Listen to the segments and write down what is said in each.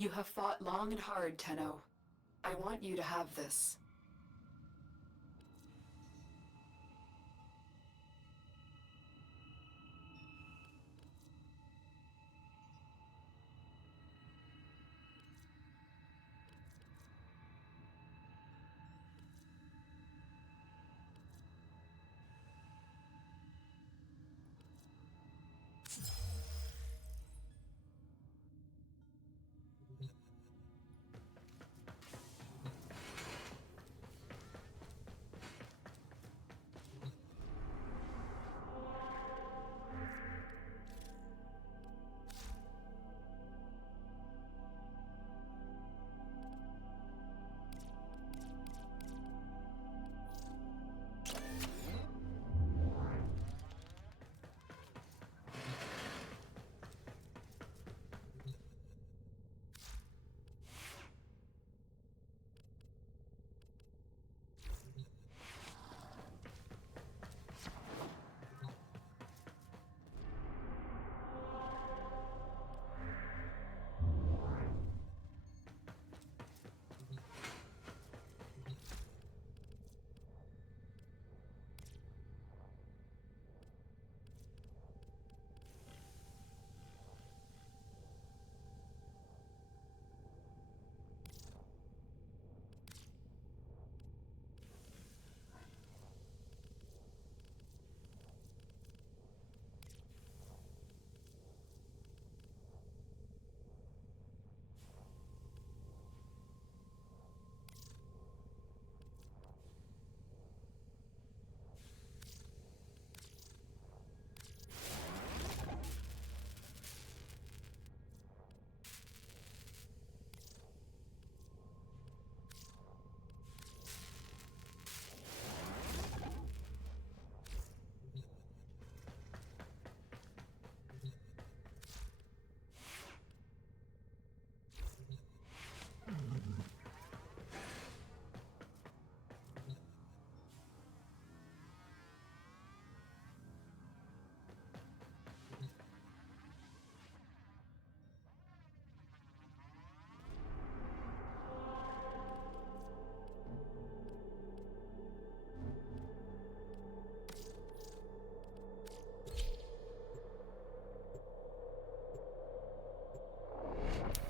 You have fought long and hard, Tenno. I want you to have this.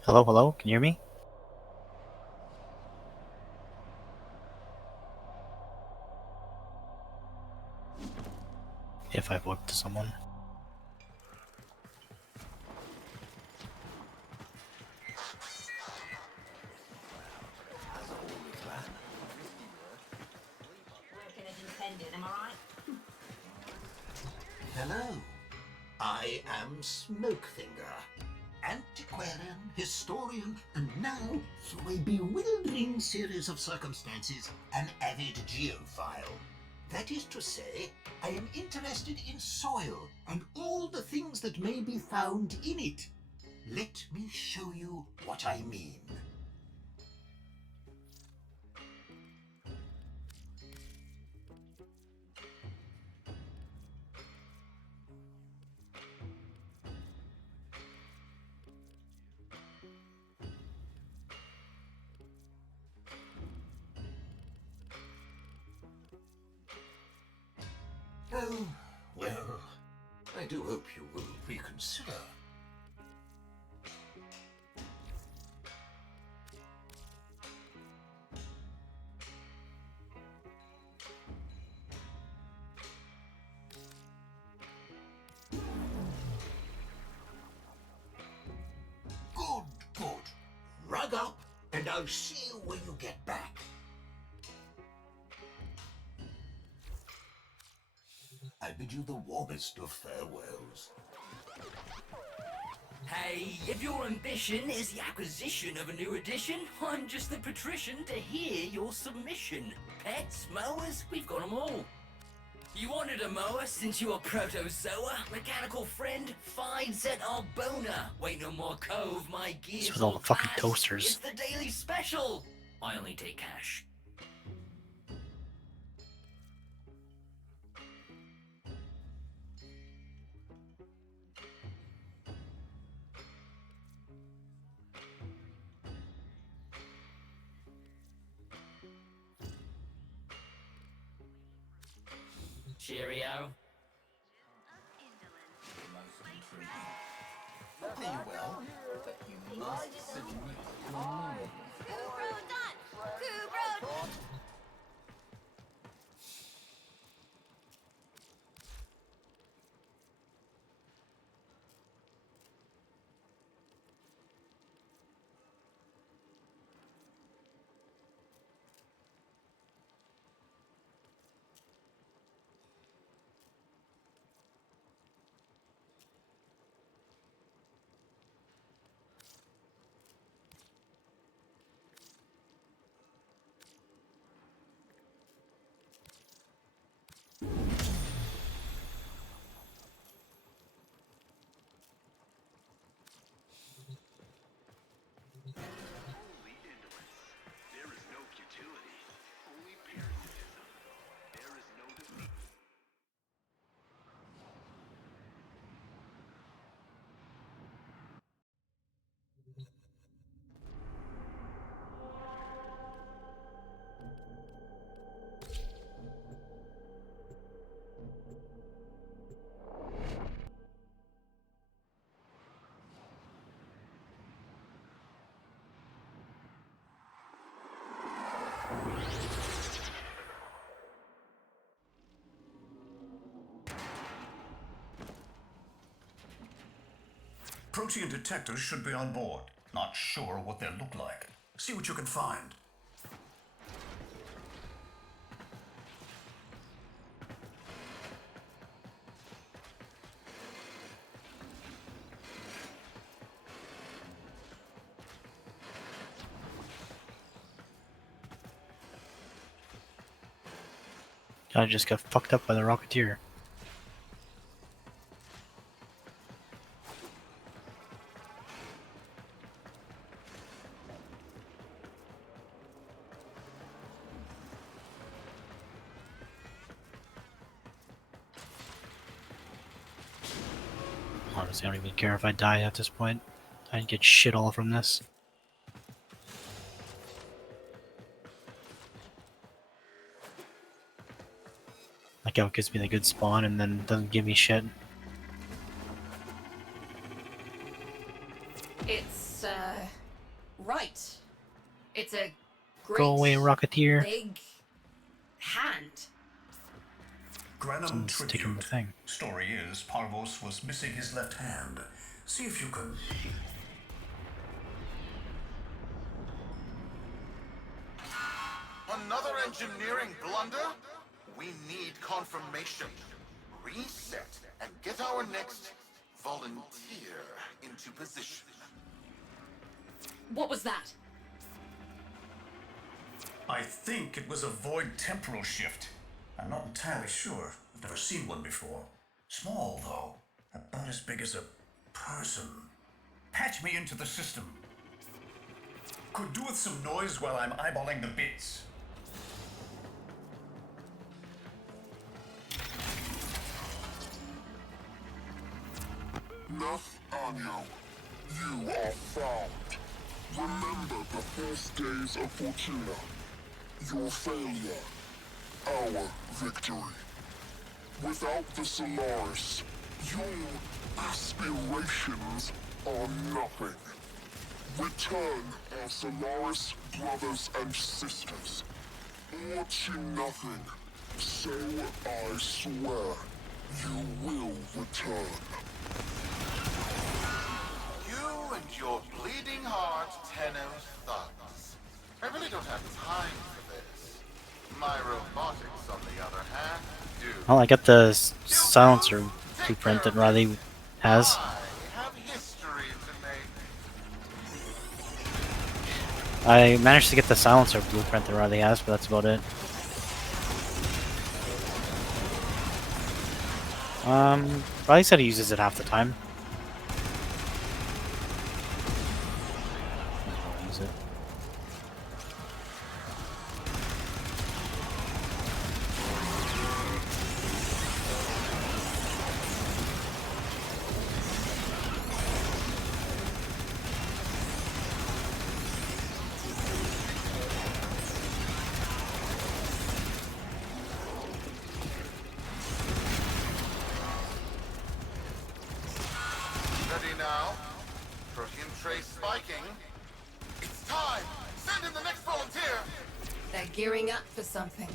Hello, hello, can you hear me? If I've looked to someone. Hello, I am Smokefinger, antiquarian, historian, and now, through a bewildering series of circumstances, an avid geophile. That is to say, I am interested in soil and all the things that may be found in it. Let me show you what I mean. Oh, well, I do hope you will reconsider. Good, good. Rug up, and I'll see you when you get back. I bid you the warmest of farewells. Hey, if your ambition is the acquisition of a new edition, I'm just the patrician to hear your submission. Pets, mowers, we've got 'em all. You wanted a mower since you were protozoa, mechanical friend, fine set Arbona. Wait no more cove, my gears It's with all will the fucking pass. toasters. It's the daily special. I only take cash. Cheerio. Very well, but you must submit your name. Only indolence. There is no futility. Only parasitism. There is no defeat. Protein detectors should be on board. Not sure what they'll look like. See what you can find. I just got fucked up by the Rocketeer. Honestly, I don't even care if I die at this point. I'd get shit all from this. Like how it gives me the good spawn and then doesn't give me shit. It's, right. It's a great, Go away, Rocketeer. big hand. Granum Someone's taking the tribute. thing. Story is, Parvos was missing his left hand. See if you can... Another engineering blunder? We need confirmation. Reset and get our next volunteer into position. What was that? I think it was a void temporal shift. I'm not entirely sure. I've never seen one before. Small, though. About as big as a person. Patch me into the system. Could do with some noise while I'm eyeballing the bits. Nathaniel, you are found. Remember the first days of Fortuna. Your failure, our victory. Without the Solaris, your aspirations are nothing. Return our Solaris brothers and sisters, or to nothing. So I swear, you will return. You and your bleeding heart, Tenno's thugs. I really don't have time for this. My robotics, on the other hand, do. Well, I got the silencer blueprint that Riley has. I have history to make. I managed to get the silencer blueprint that Riley has, but that's about it. Riley said he uses it half the time. I'll use it. It's time! Send in the next volunteer! They're gearing up for something.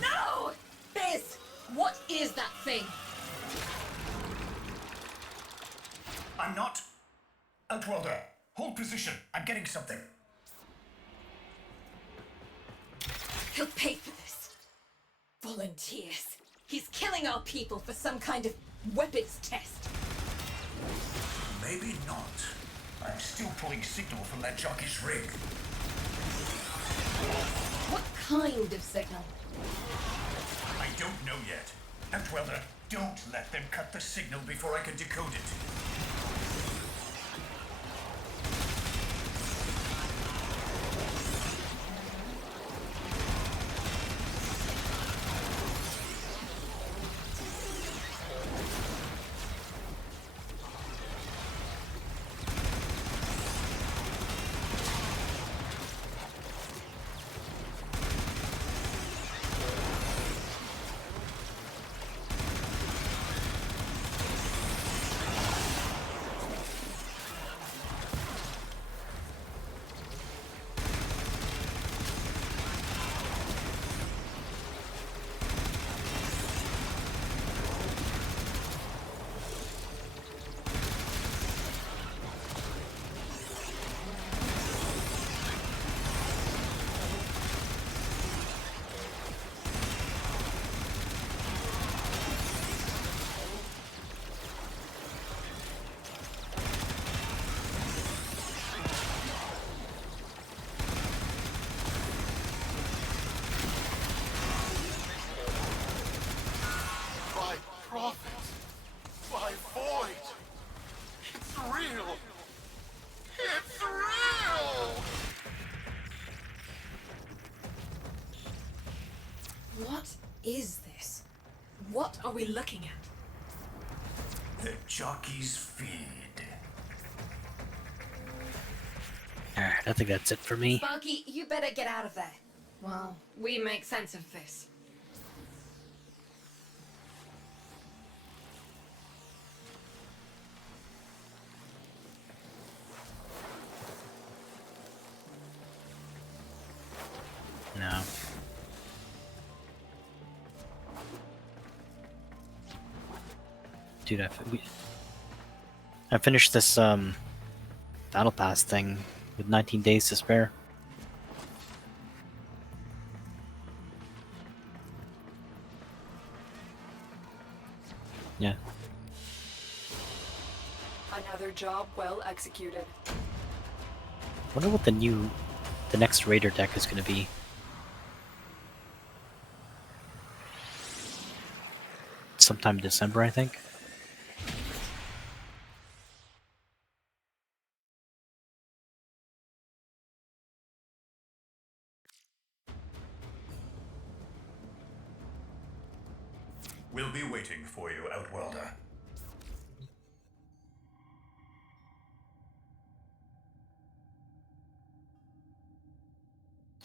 No! Biz! What is that thing? I'm not. Outworlder, hold position. I'm getting something. He'll pay for this. Volunteers. He's killing our people for some kind of weapons test. Maybe not. I'm still pulling signal from that jockey's rig. What kind of signal? I don't know yet. Outworlder, don't let them cut the signal before I can decode it. My prophet! My void! It's real! It's real! What is this? What are we looking at? The jockey's feed. Alright, I think that's it for me. Sparky, you better get out of there. Well, we make sense of this. No. Dude, I finished this battle pass thing with 19 days to spare. Yeah. Another job well executed. Wonder what the next Raider deck is going to be. Sometime in December, I think. We'll be waiting for you, Outworlder.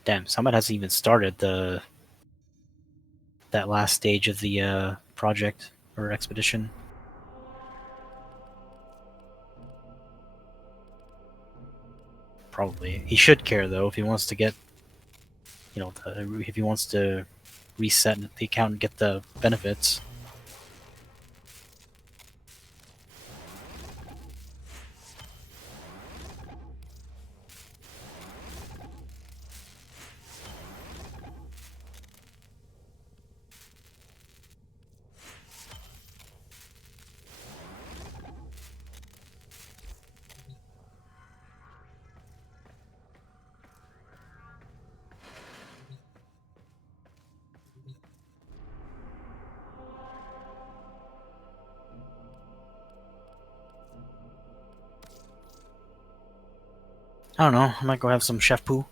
Damn, someone hasn't even started that last stage of the project or expedition. probably. He should care though if he wants to get, you know, if he wants to reset the account and get the benefits. I don't know. I might go have some chef poo.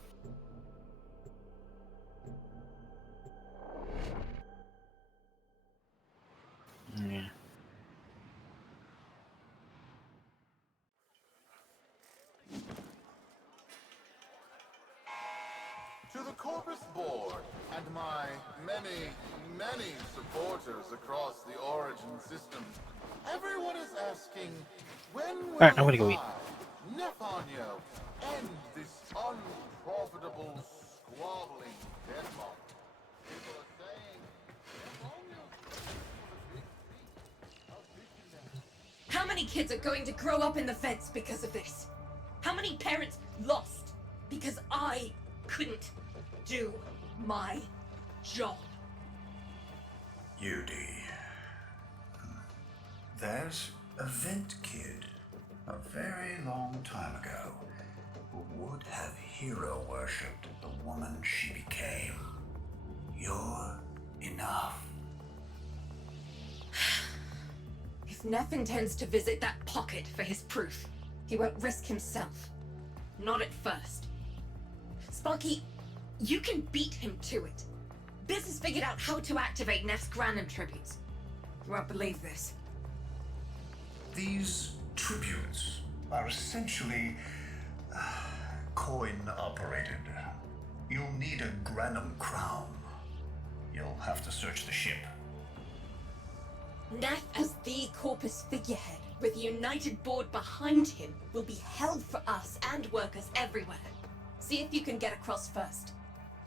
Yeah. To the Corpus Board and my many, many supporters across the Origin system, everyone is asking, when will Alright, I'm gonna go eat. Nefanyo end this unprofitable, squabbling deadlock? People are saying, How many kids are going to grow up in the feds because of this? How many parents lost because I couldn't do my job? UD. There's a Vent kid a very long time ago who would have hero worshipped the woman she became. You're enough. If Neff intends to visit that pocket for his proof, he won't risk himself. Not at first. Sparky, you can beat him to it. Biz has figured out how to activate Neff's Granum tributes. You won't believe this. These tributes are essentially coin-operated. You'll need a Granum crown. You'll have to search the ship. Neff as the Corpus figurehead, with the United Board behind him, will be hell for us and workers everywhere. See if you can get across first.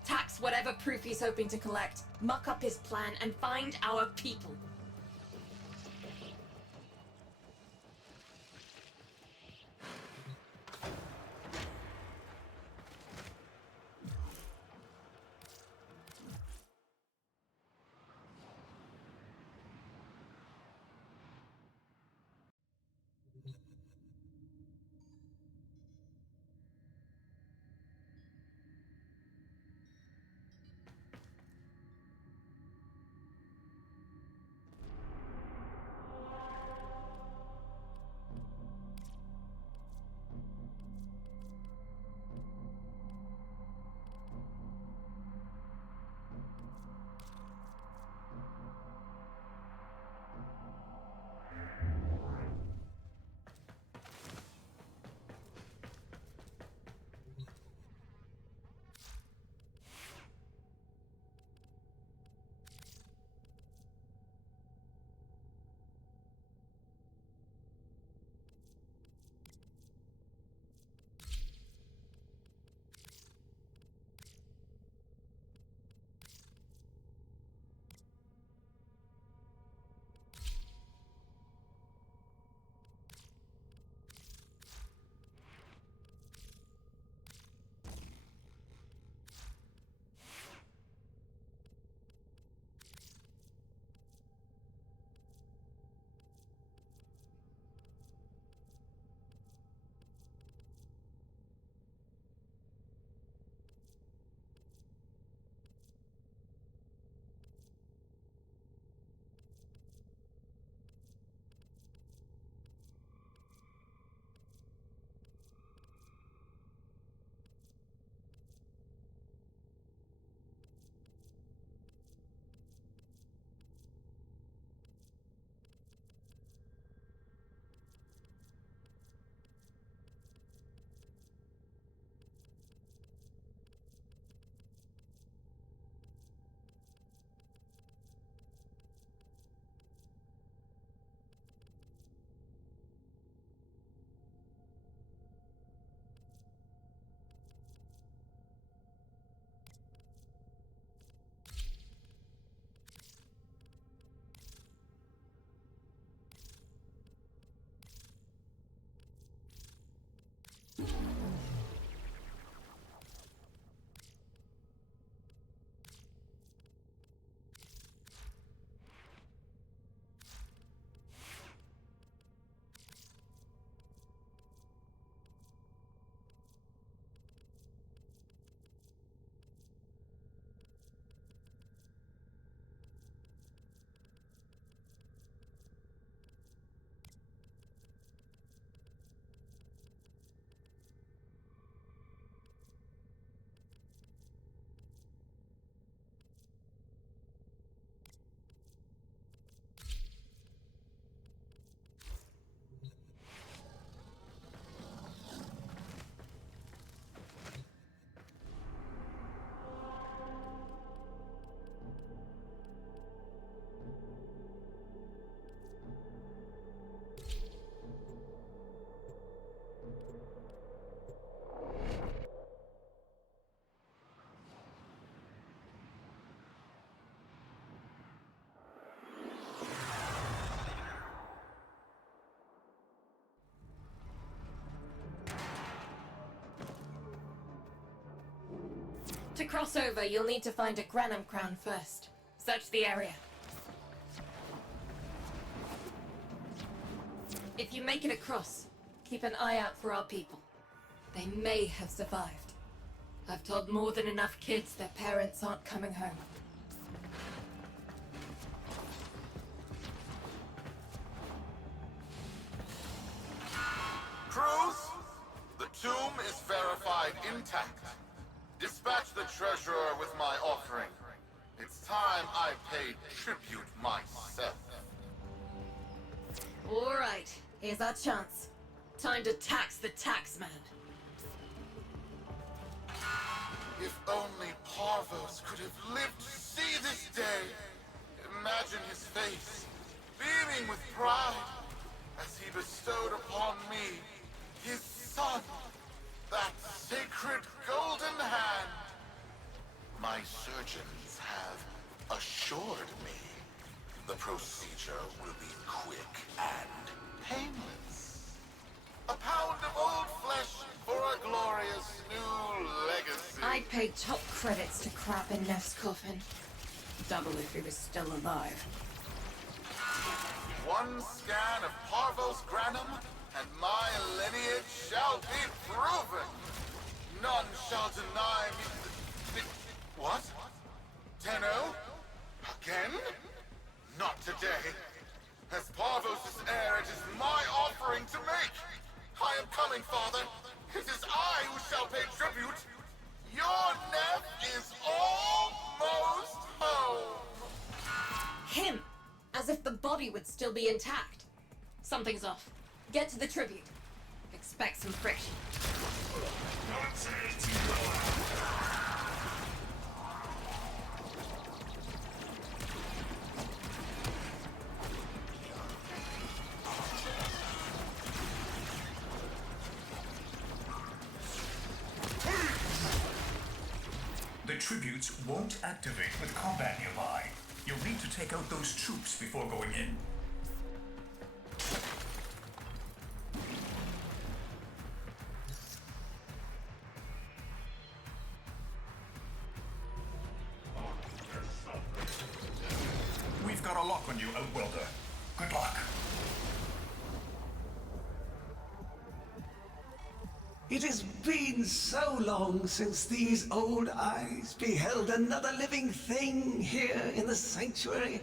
Tax whatever proof he's hoping to collect, muck up his plan, and find our people. To cross over, you'll need to find a Granum crown first. Search the area. If you make it across, keep an eye out for our people. They may have survived. I've told more than enough kids their parents aren't coming home. Crews, the tomb is verified intact. Dispatch the treasurer with my offering. It's time I paid tribute myself. All right, here's our chance. Time to tax the taxman. If only Parvos could have lived to see this day. Imagine his face, beaming with pride, as he bestowed upon me, his son, that sacred golden hand. My surgeons have assured me the procedure will be quick and painless. A pound of old flesh for a glorious new legacy. I'd pay top credits to crap in Neff's coffin. Double if he was still alive. One scan of Parvos Granum, and my lineage shall be proven. None shall deny me What? Tenno? Again? Not today. As Parvos' heir, it is my offering to make. I am coming, Father. It is I who shall pay tribute. Your Neff is almost home. Him! As if the body would still be intact. Something's off. Get to the tribute. Expect some friction. The tributes won't activate with combat nearby. You'll need to take out those troops before going in. We've got a lock on you, Outwelder. Good luck. It has been so long since these old eyes beheld another living thing here in the sanctuary.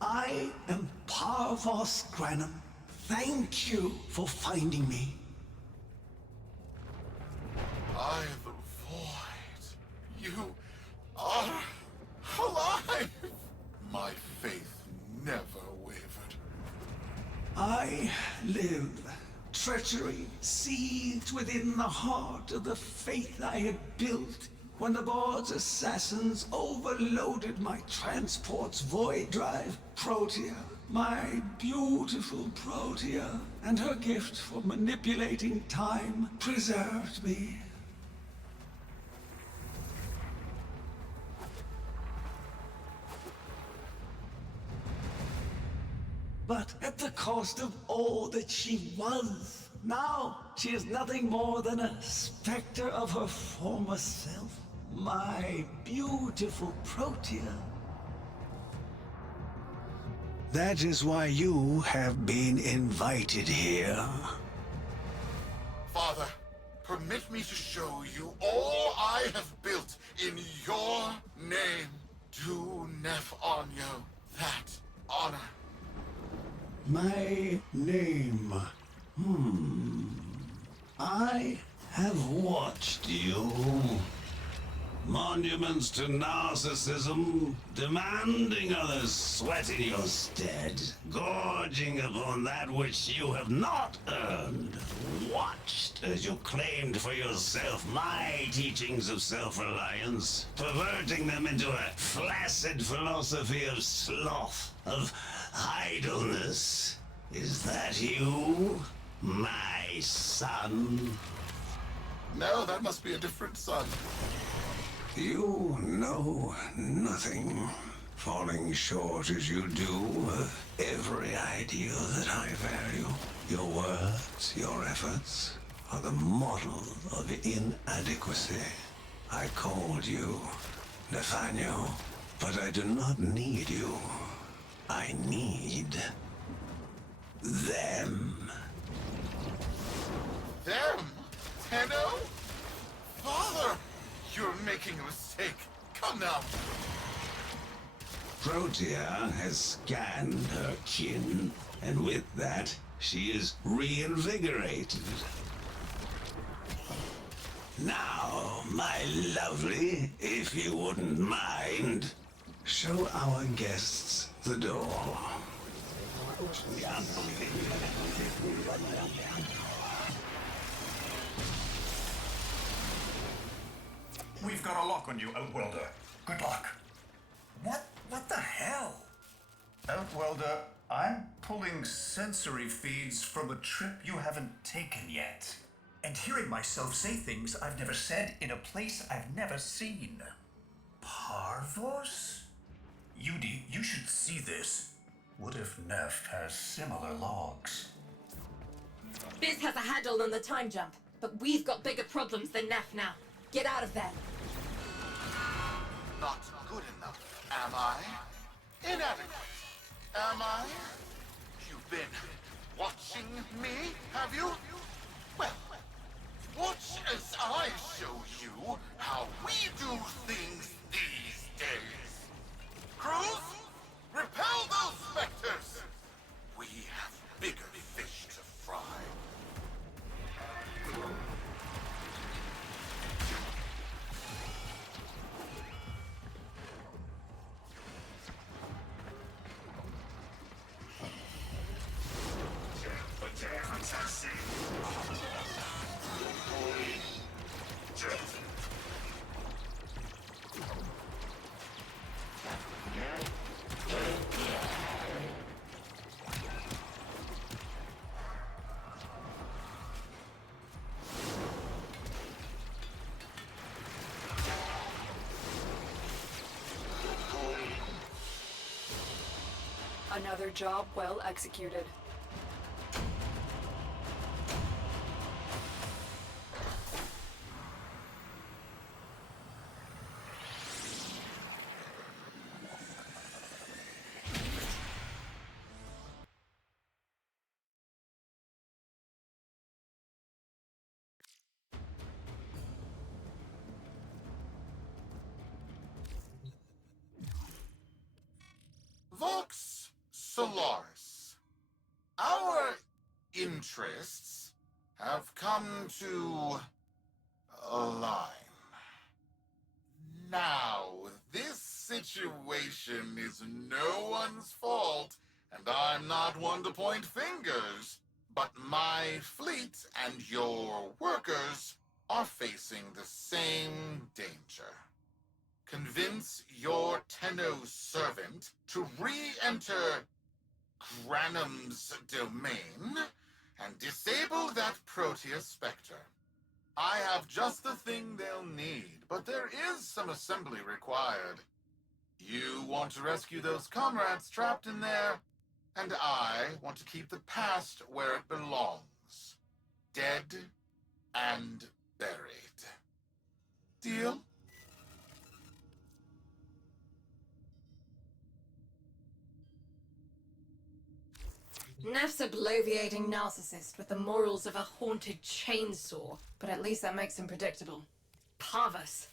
I am Parvos Granum. Thank you for finding me. I am the void. You are alive. My faith never wavered. I live. Treachery seethed within the heart of the faith I had built when the board's assassins overloaded my transport's void drive. Protea, my beautiful Protea, and her gift for manipulating time preserved me. But at the cost of all that she was. Now, she is nothing more than a specter of her former self. My beautiful Protea. That is why you have been invited here. Father, permit me to show you all I have built in your name. Do Neff Anyo that honor. My name. I have watched you. Monuments to narcissism, demanding others sweat in your stead, gorging upon that which you have not earned. Watched as you claimed for yourself my teachings of self-reliance, perverting them into a flaccid philosophy of sloth, of idleness. Is that you, my son? No, that must be a different son. You know nothing, falling short as you do of every ideal that I value. Your words, your efforts, are the model of inadequacy. I called you, Nathaniel, but I do not need you. I need them. Them? Tenno? Father! You're making a mistake. Come now. Protea has scanned her kin, and with that, she is reinvigorated. Now, my lovely, if you wouldn't mind, show our guests the door. We've got a lock on you, Outworlder. Good luck. What the hell? Outworlder, I'm pulling sensory feeds from a trip you haven't taken yet. And hearing myself say things I've never said in a place I've never seen. Parvos? Yudi, you should see this. What if Neff has similar logs? Biz has a handle on the time jump, but we've got bigger problems than Neff now. Get out of there. Not good enough, am I? Inadequate, am I? You've been watching me, have you? Well, watch as I show you how we do things these days. Crews, repel those specters! We have bigger fish to fry. Another job well executed. Vox Solaris. Our interests have come to align. Now, this situation is no one's fault, and I'm not one to point fingers, but my fleet and your workers are facing the same danger. Convince your Tenno servant to re-enter Granum's domain and disable that Proteus Spectre. I have just the thing they'll need, but there is some assembly required. You want to rescue those comrades trapped in there, and I want to keep the past where it belongs. Dead and buried. Deal? Neff's a bloviating narcissist with the morals of a haunted chainsaw, but at least that makes him predictable. Parvus.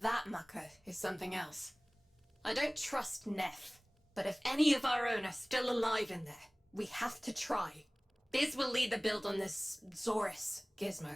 That mucker is something else. I don't trust Neff, but if any of our own are still alive in there, we have to try. Biz will lead the build on this Zorus gizmo.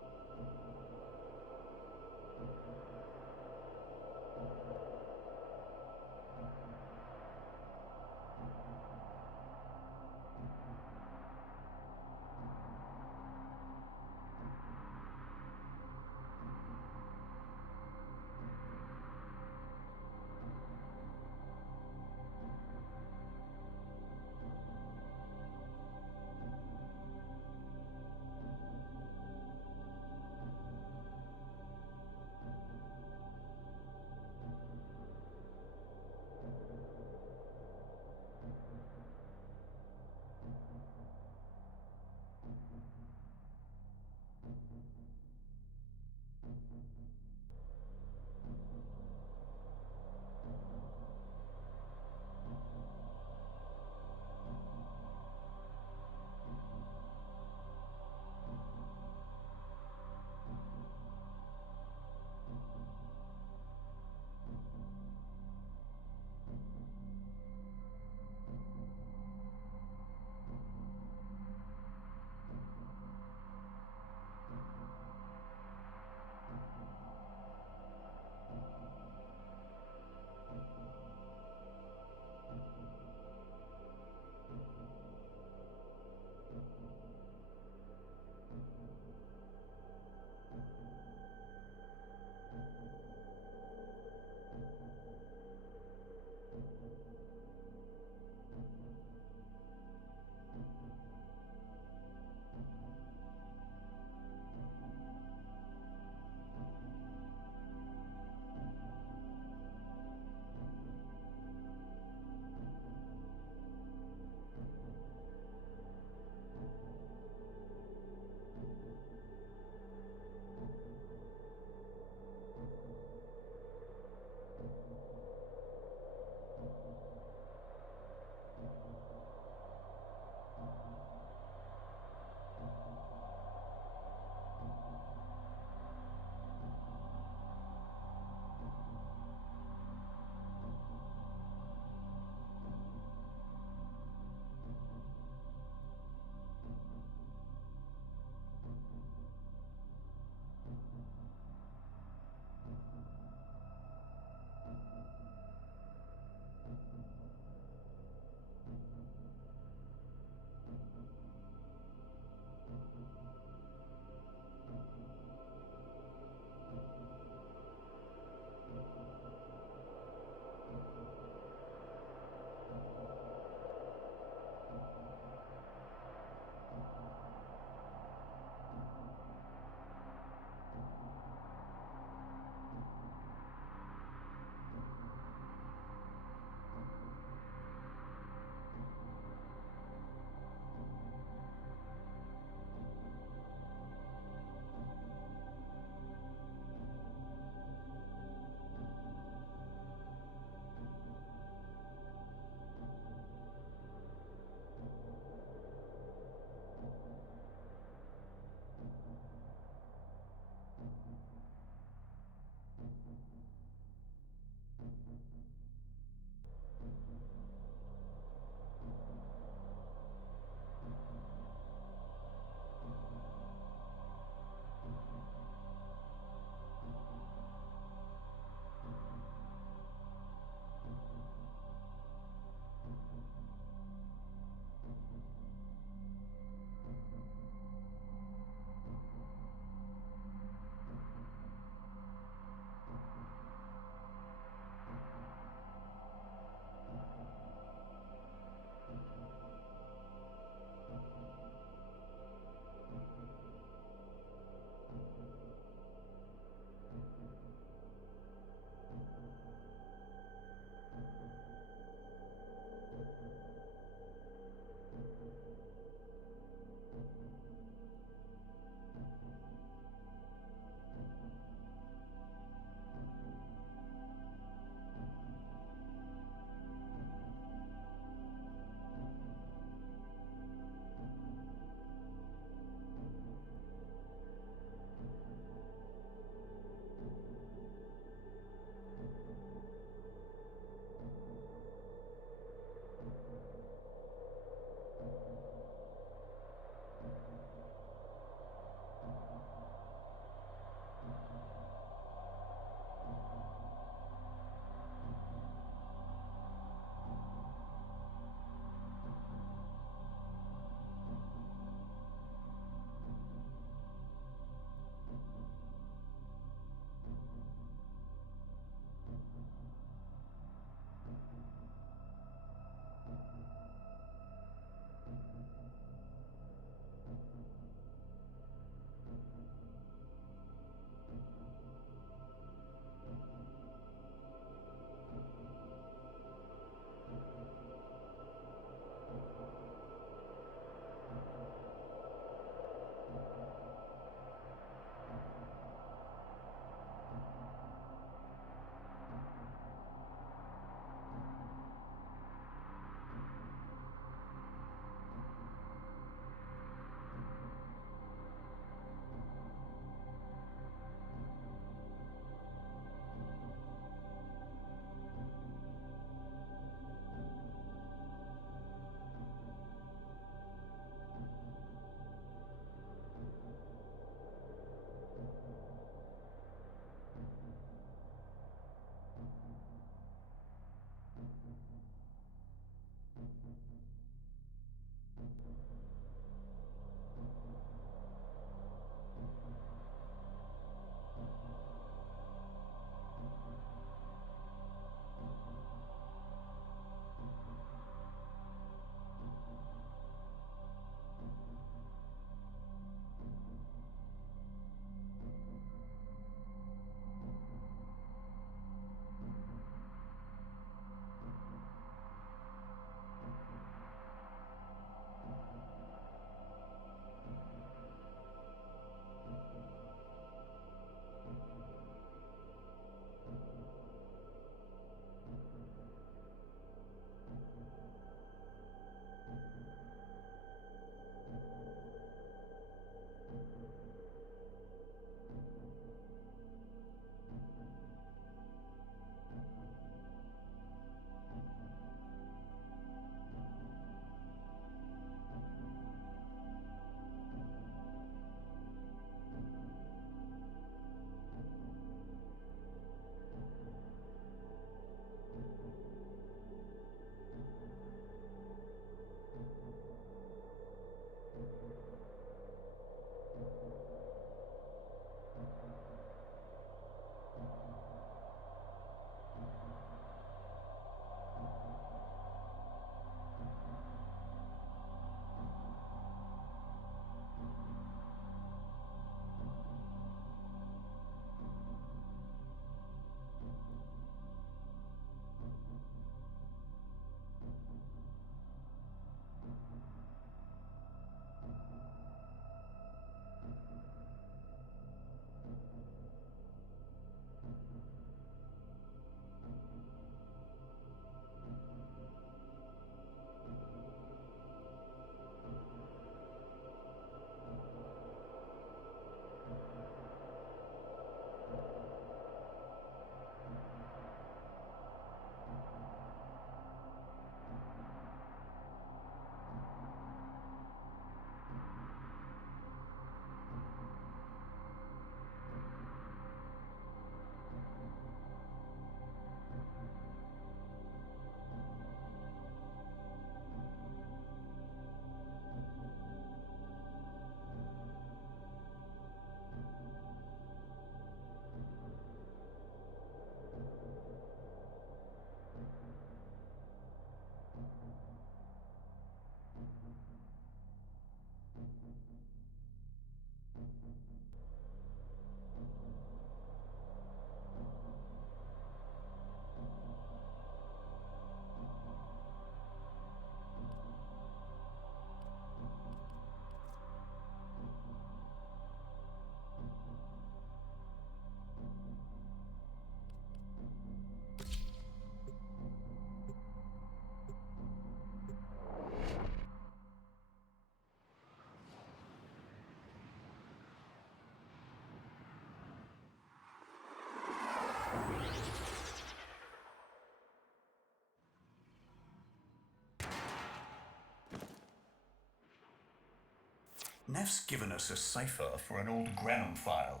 Neff's given us a cipher for an old Granum file.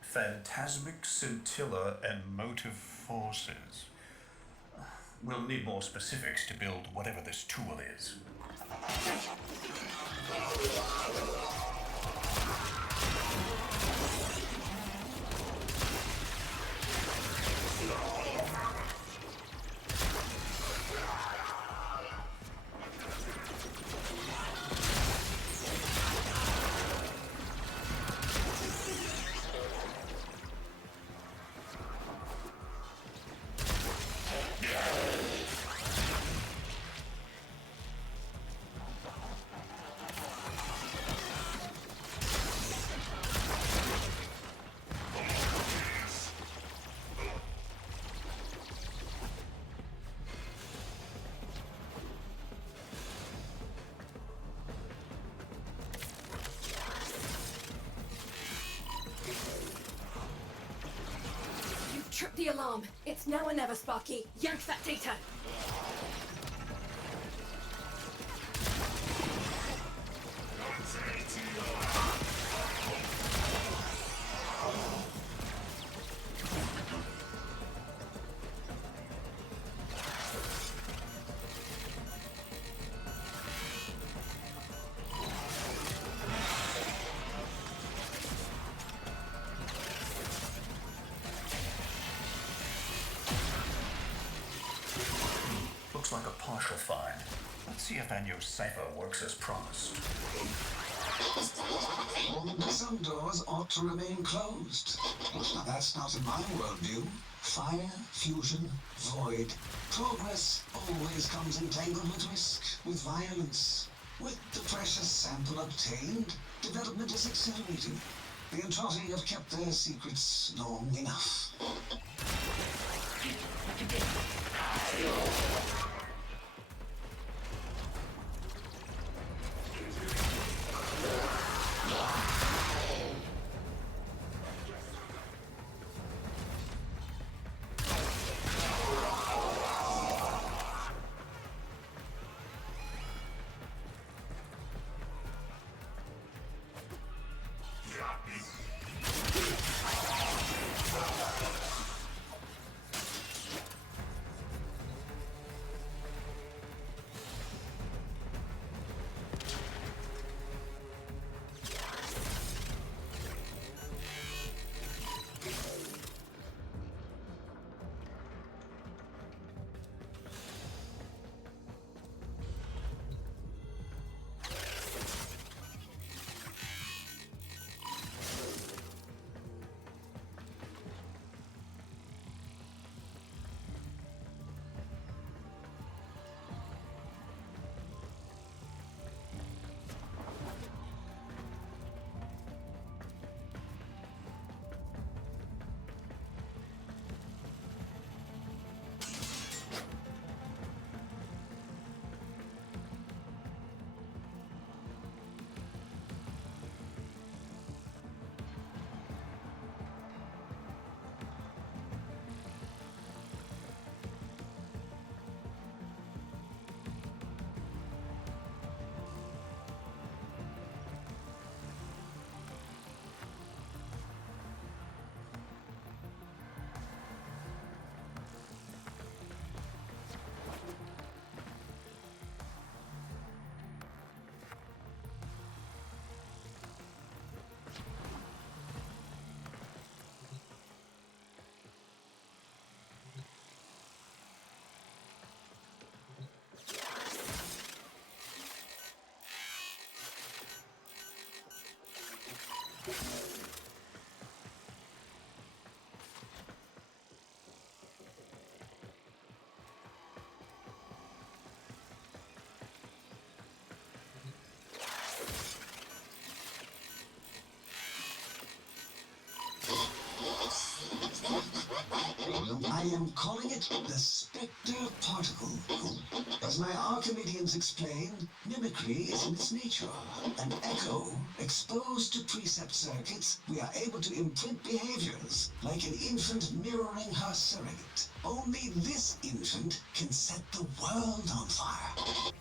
Phantasmic scintilla and motive forces. We'll need more specifics to build whatever this tool is. Trip the alarm. It's now or never, Sparky. Yank that data. Looks like a partial find. Let's see if Anyo's cipher works as promised. Some doors ought to remain closed. Now, that's not in my worldview. Fire, fusion, void. Progress always comes entangled with risk, with violence. With the precious sample obtained, development is accelerating. The Entrati have kept their secrets long enough. I am calling it the Spectre Particle. As my Archimedeans explained, mimicry is in its nature. An echo, exposed to precept circuits, we are able to imprint behaviors, like an infant mirroring her surrogate. Only this infant can set the world on fire.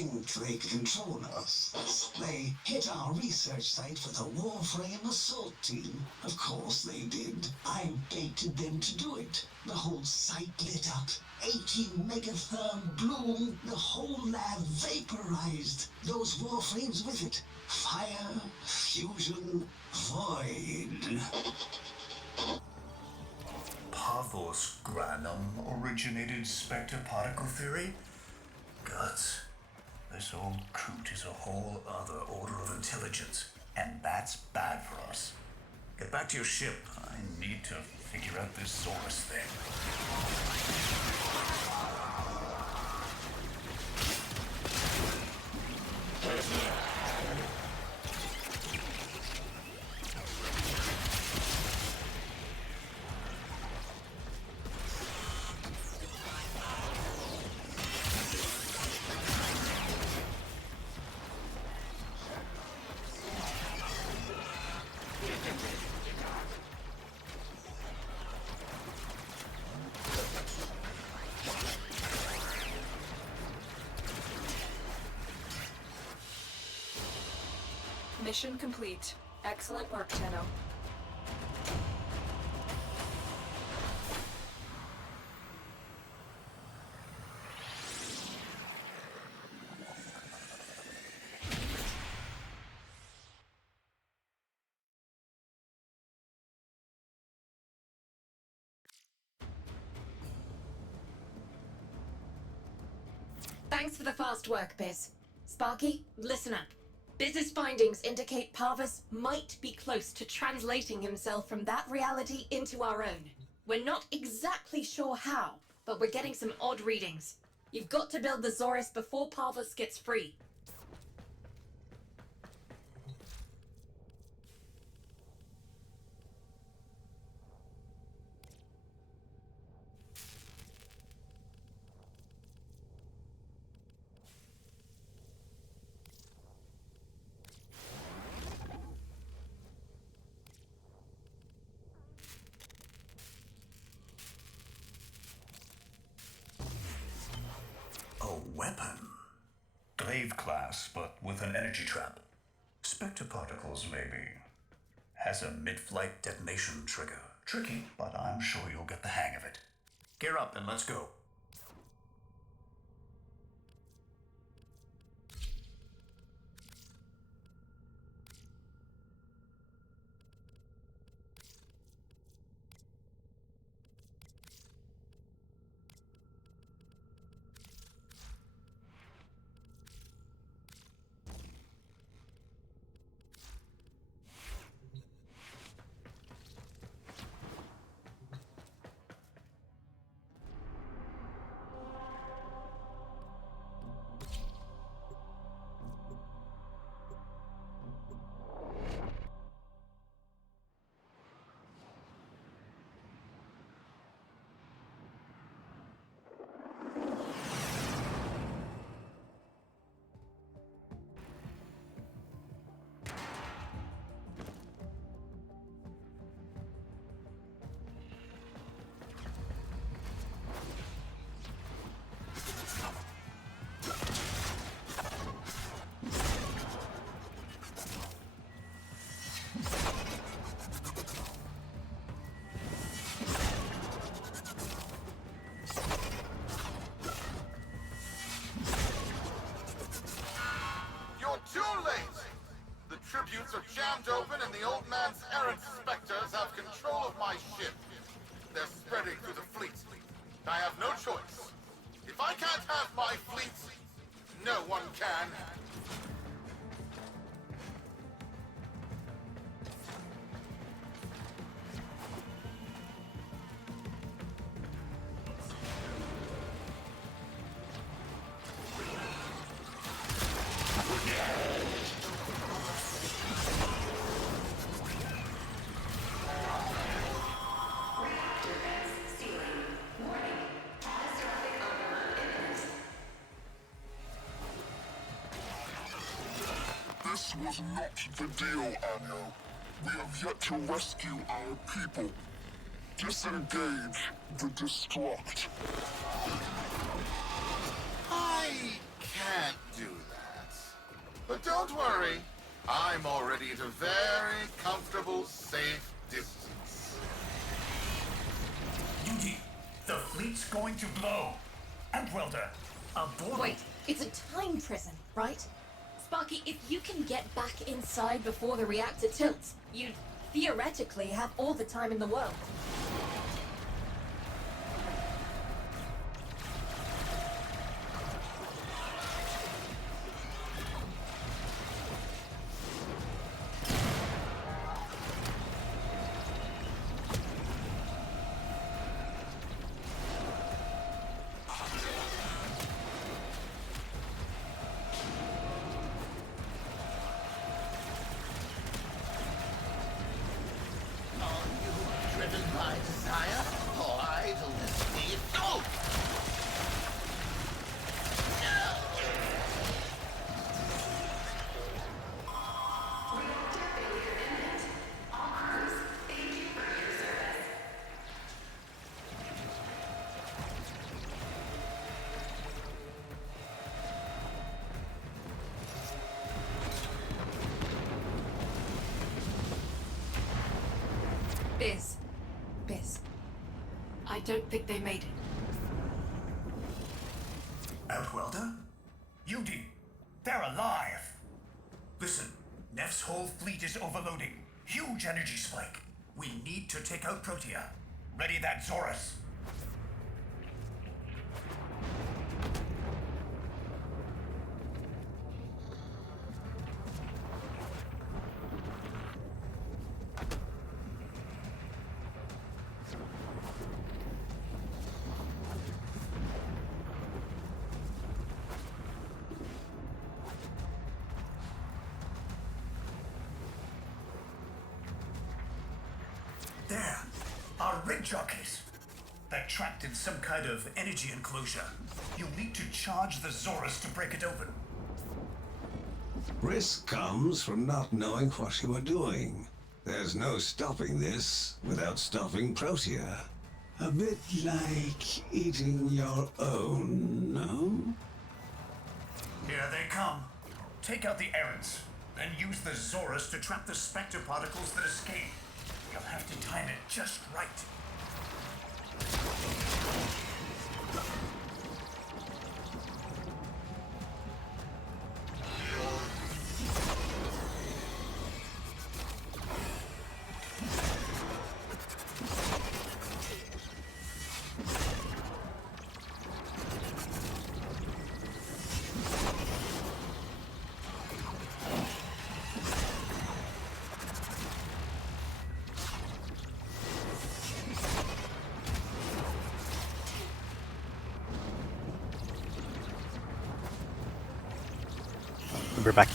think they can control us. They hit our research site with a Warframe assault team. Of course they did. I baited them to do it. The whole site lit up. 80 megatherm bloom. The whole lab vaporized. Those Warframes with it. Fire, fusion, void. Pathos Granum originated spectre particle theory? Guts. This old coot is a whole other order of intelligence, and that's bad for us. Get back to your ship. I need to figure out this Zorus thing. Mission complete. Excellent work, Tenno. Thanks for the fast work, Biz. Sparky, listen up. Biz's findings indicate Parvus might be close to translating himself from that reality into our own. We're not exactly sure how, but we're getting some odd readings. You've got to build the Zorus before Parvus gets free. Weapon. Glaive class, but with an energy trap. Spectre particles, maybe. Has a mid-flight detonation trigger. Tricky, but I'm sure you'll get the hang of it. Gear up and let's go. Tributes are jammed open and the old man's errant specters have control of my ship. They're spreading through the fleet. I have no choice. If I can't have my fleet, no one can. This was not the deal, Anyo. We have yet to rescue our people. Disengage the destruct. I can't do that. But don't worry, I'm already at a very comfortable, safe distance. Yuji, the fleet's going to blow. Antwelder, aboard. Wait, it's a time prison, right? Sparky, if you can get back inside before the reactor tilts, you'd theoretically have all the time in the world. Driven by desire or idleness, be it go! Biz. I don't think they made it. Outwelder? Yuji, they're alive. Listen, Neff's whole fleet is overloading. Huge energy spike. We need to take out Protea. Ready that Zorus. There, our rig jockeys. They're trapped in some kind of energy enclosure. You'll need to charge the Zorus to break it open. Risk comes from not knowing what you are doing. There's no stopping this without stopping Protea. A bit like eating your own, no? Here they come. Take out the errants, then use the Zorus to trap the specter particles that escape. You'll have to time it just right. We're back.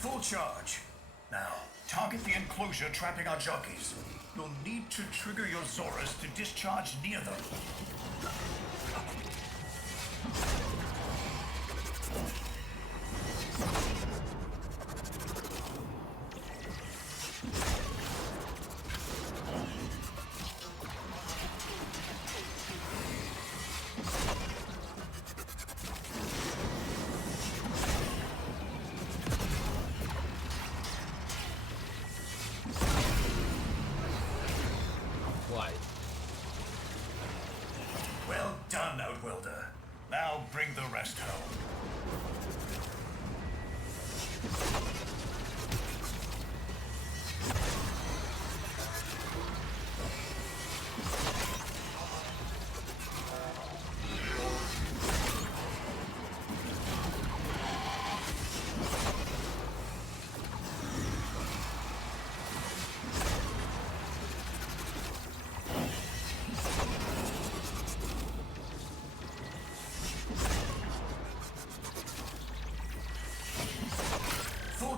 Full charge. Now, target the enclosure trapping our jockeys. You'll need to trigger your Zorus to discharge near them. Well done, Outwelder. Now bring the rest home.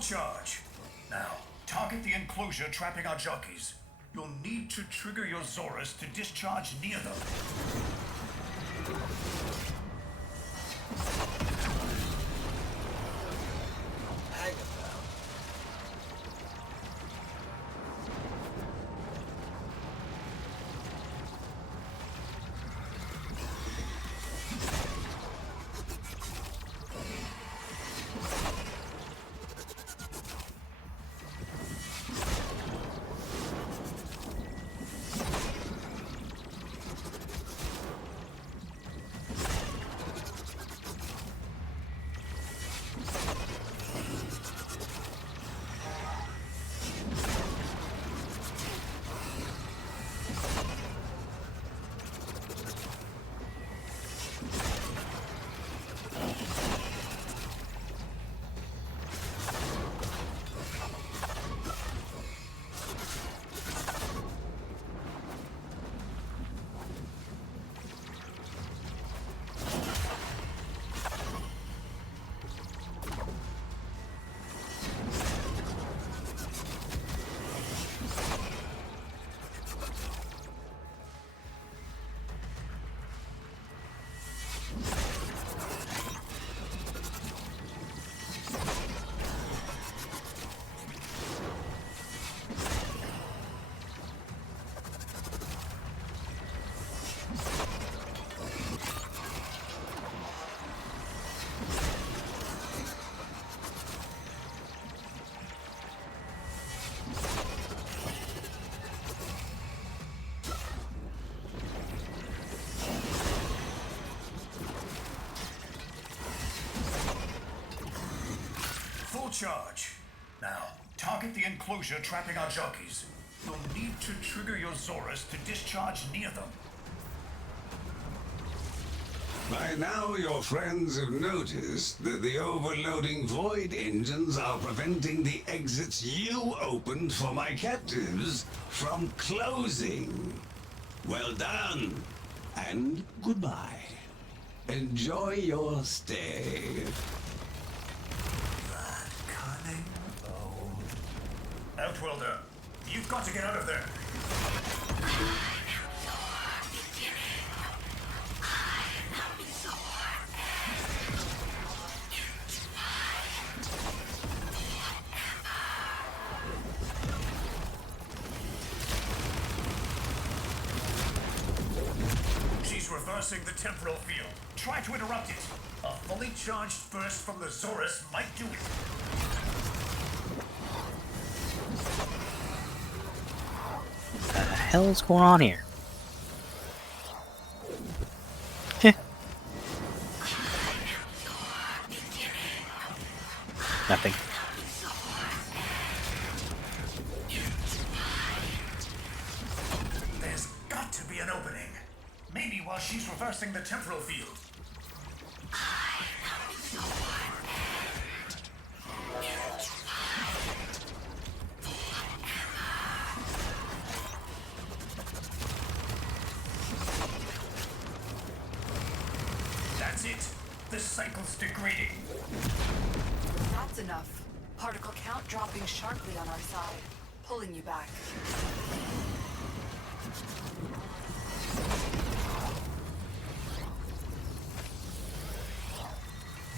charge. Now, target the enclosure trapping our jockeys. You'll need to trigger your Zorus to discharge near them. Charge. Now, target the enclosure trapping our jockeys. You'll need to trigger your Zorus to discharge near them. By now, your friends have noticed that the overloading void engines are preventing the exits you opened for my captives from closing. Well done, and goodbye. Enjoy your stay. Outworlder, you've got to get out of there. She's reversing the temporal field. Try to interrupt it. A fully charged burst from the Zorus might do it. What the hell is going on here? Nothing. There's got to be an opening. Maybe while she's reversing the temporal field. That's it. The cycle's degrading. That's enough. Particle count dropping sharply on our side, pulling you back.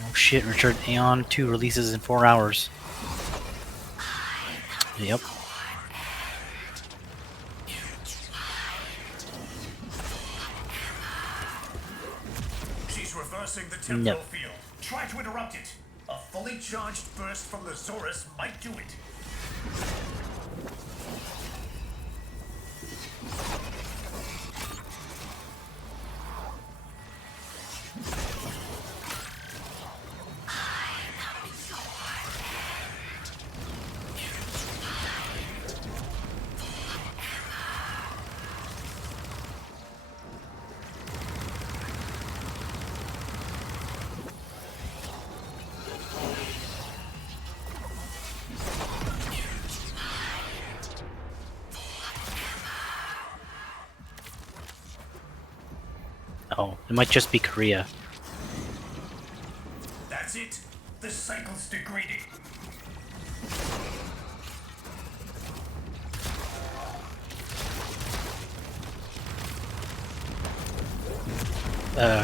Oh shit, Richard. Aeon 2 releases in 4 hours. Yep. She's reversing the temporal field. Try to interrupt it. A fully charged burst from the Zorus might do it. Oh, it might just be Korea. That's it. The cycle's degrading.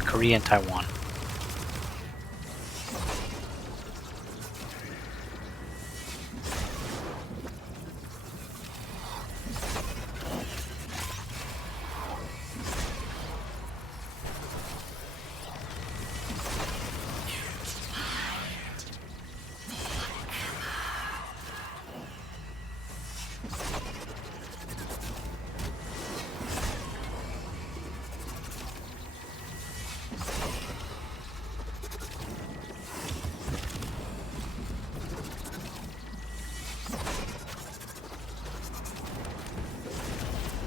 Korea and Taiwan.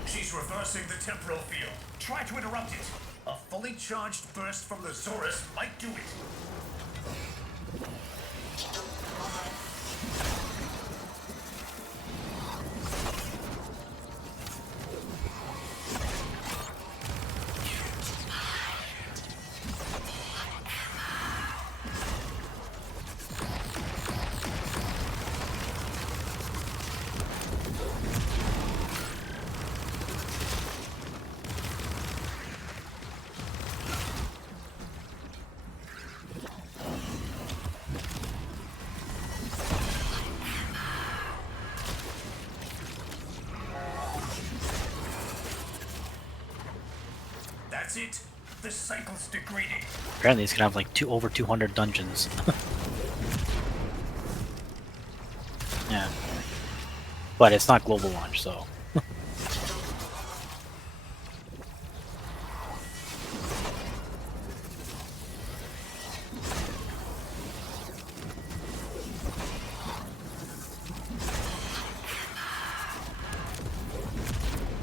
She's reversing the temporal field. Try to interrupt it. A fully charged burst from the Zorus might do it. That's it. The cycle's degrading. Apparently, it's gonna have like over 200 dungeons. Yeah, but it's not global launch, so.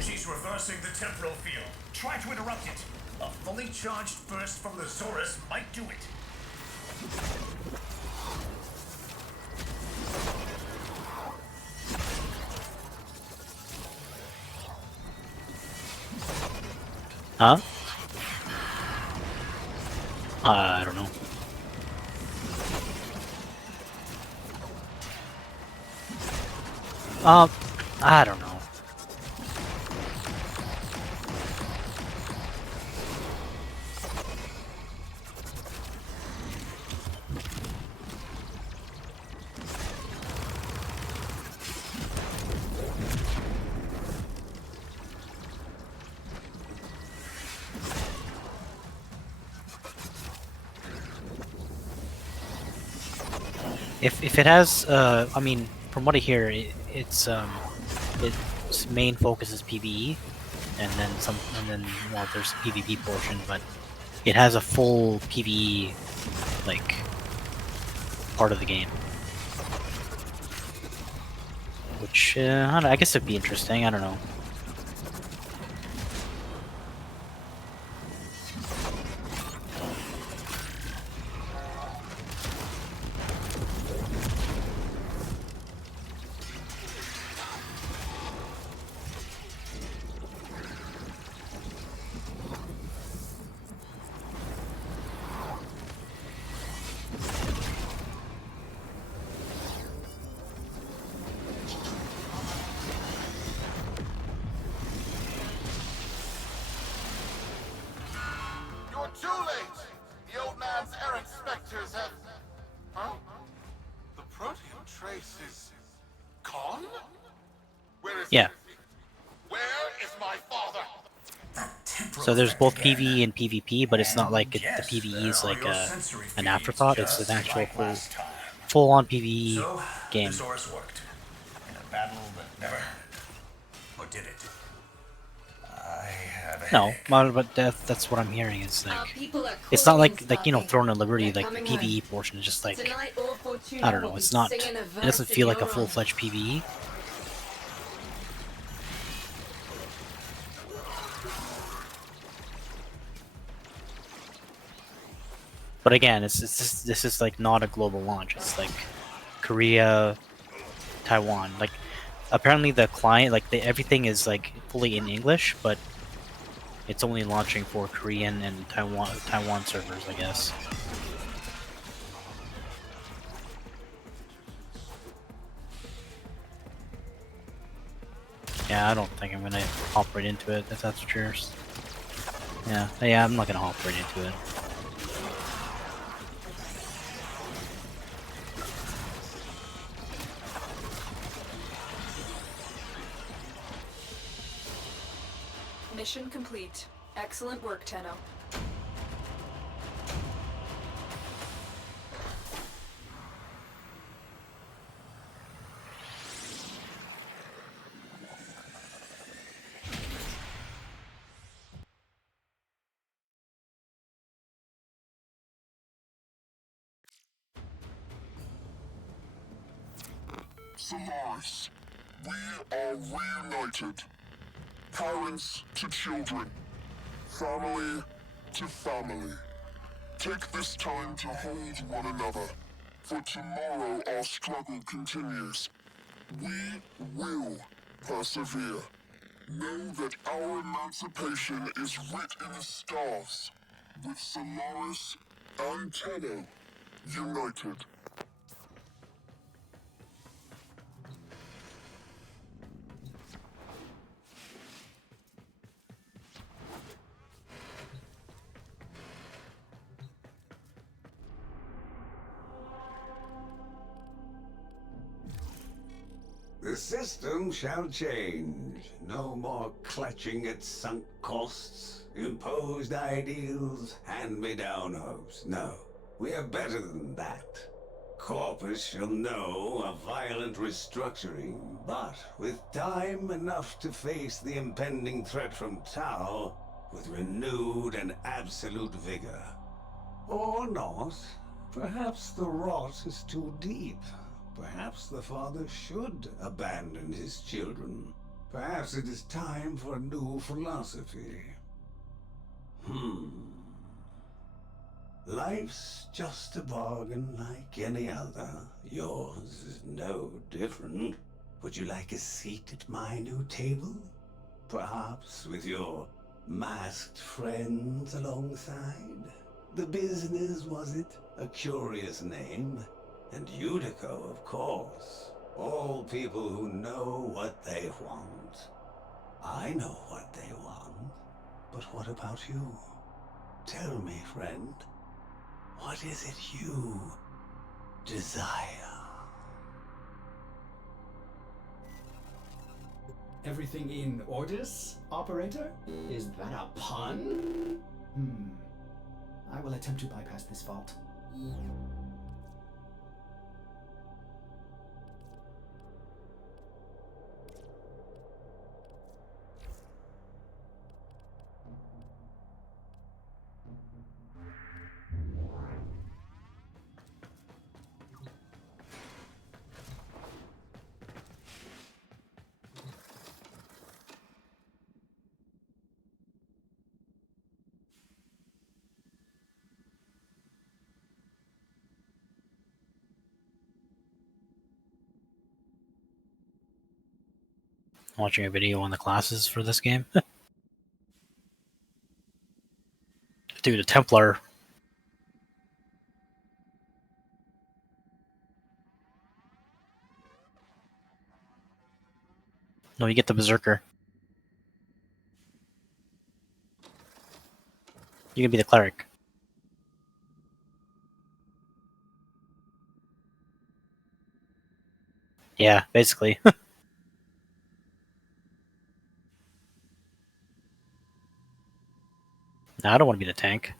She's reversing the temporal field. Try to interrupt it. A fully charged burst from the Zorus might do it. Huh? I don't know. I don't know. If it has, I mean, from what I hear, its main focus is PvE, and then well, there's a PvP portion, but it has a full PvE like part of the game, which I don't know, I guess it'd be interesting. I don't know. You're too late! The old man's errant specters have... Huh? The protean trace is... gone? Where is Yeah. he? Where is my father? So there's both PvE and PvP, but it's not like the PvE is like an afterthought. It's an actual full-on PvE So, game. the Zorus worked. In a battle that never... Or did it? I have a No, headache. but that's what I'm hearing. Is Our like people are it's not calling, like you know Sparky. Throne of Liberty. They're Like the coming home. PvE portion is just like Tonight, all Fortuna I don't know. will It's be not. singing a It verse doesn't in feel like a your honor. full-fledged PvE. But again, this is like not a global launch. It's like Korea, Taiwan. Like apparently the client, like everything is like fully in English, but it's only launching for Korean and Taiwan servers, I guess. Yeah, I don't think I'm gonna hop right into it if that's what yours. Yeah, I'm not gonna hop right into it. Mission complete. Excellent work, Tenno. Solaris, we are reunited. Parents to children. Family to family. Take this time to hold one another. For tomorrow our struggle continues. We will persevere. Know that our emancipation is writ in the stars. With Solaris and Tenno united. The system shall change. No more clutching at sunk costs, imposed ideals, hand-me-down hopes. No, we are better than that. Corpus shall know a violent restructuring, but with time enough to face the impending threat from Tau with renewed and absolute vigor. Or not. Perhaps the rot is too deep. Perhaps the father should abandon his children. Perhaps it is time for a new philosophy. Life's just a bargain like any other. Yours is no different. Would you like a seat at my new table? Perhaps with your masked friends alongside? The business, was it? A curious name. And Unico, of course. All people who know what they want. I know what they want. But what about you? Tell me, friend. What is it you desire? Everything in orders, operator? Is that a pun? I will attempt to bypass this fault. Watching a video on the classes for this game. Dude, a Templar. No, you get the Berserker. You can be the Cleric. Yeah, basically. No, I don't want to be the tank.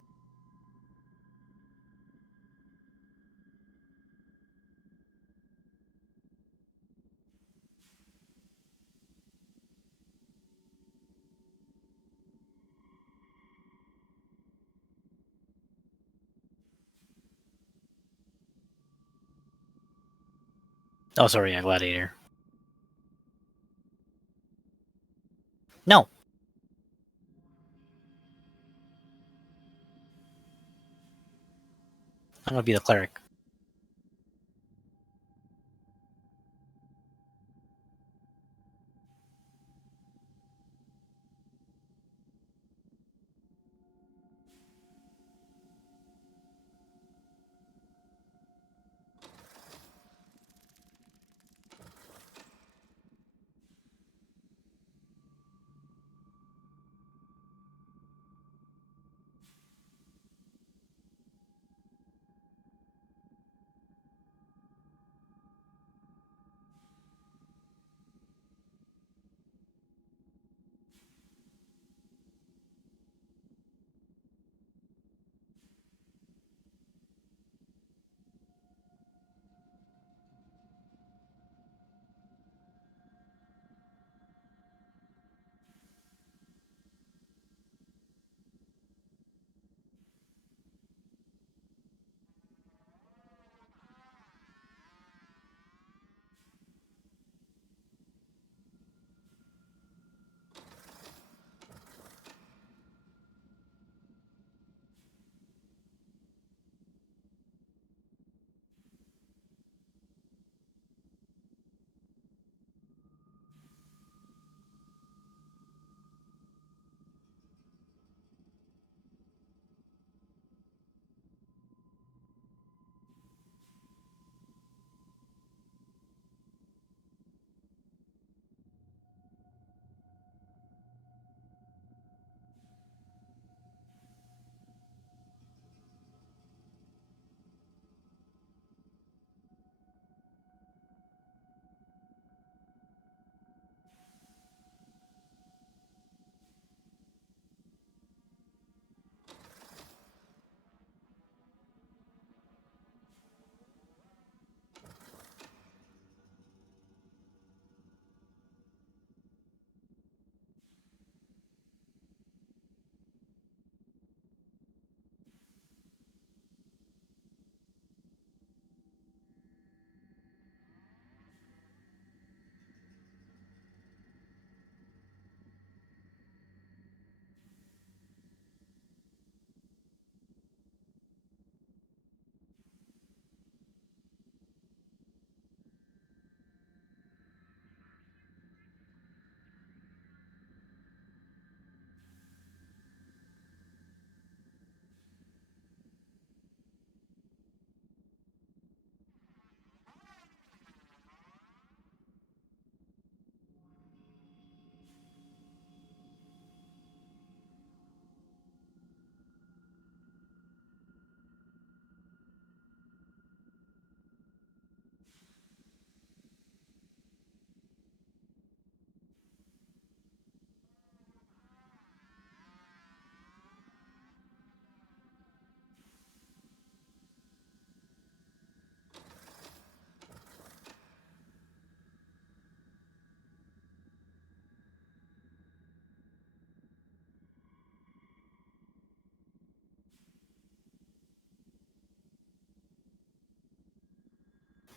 Oh, sorry, yeah, Gladiator. No! I'm gonna be the Cleric.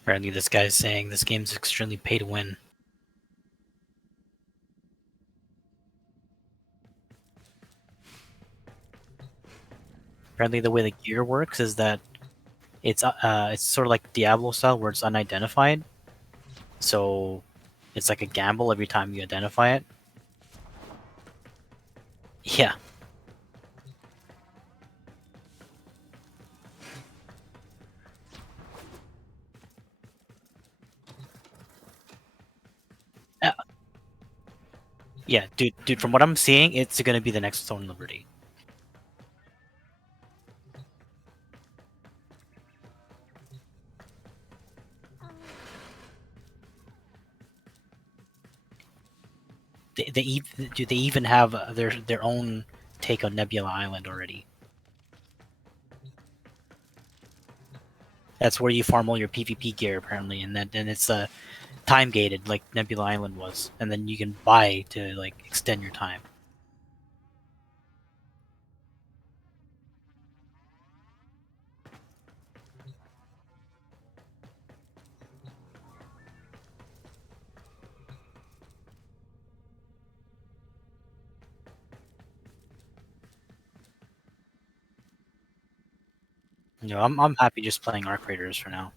Apparently, this guy's saying this game's extremely pay to win. Apparently, the way the gear works is that it's sort of like Diablo style, where it's unidentified. So it's like a gamble every time you identify it. Yeah. Uh, yeah, dude. From what I'm seeing, it's gonna be the next Throne of Liberty. They even have their own take on Nebula Island already. That's where you farm all your PvP gear apparently, and it's time gated like Nebula Island was, and then you can buy to like extend your time. You know, I'm happy just playing Arc Raiders for now.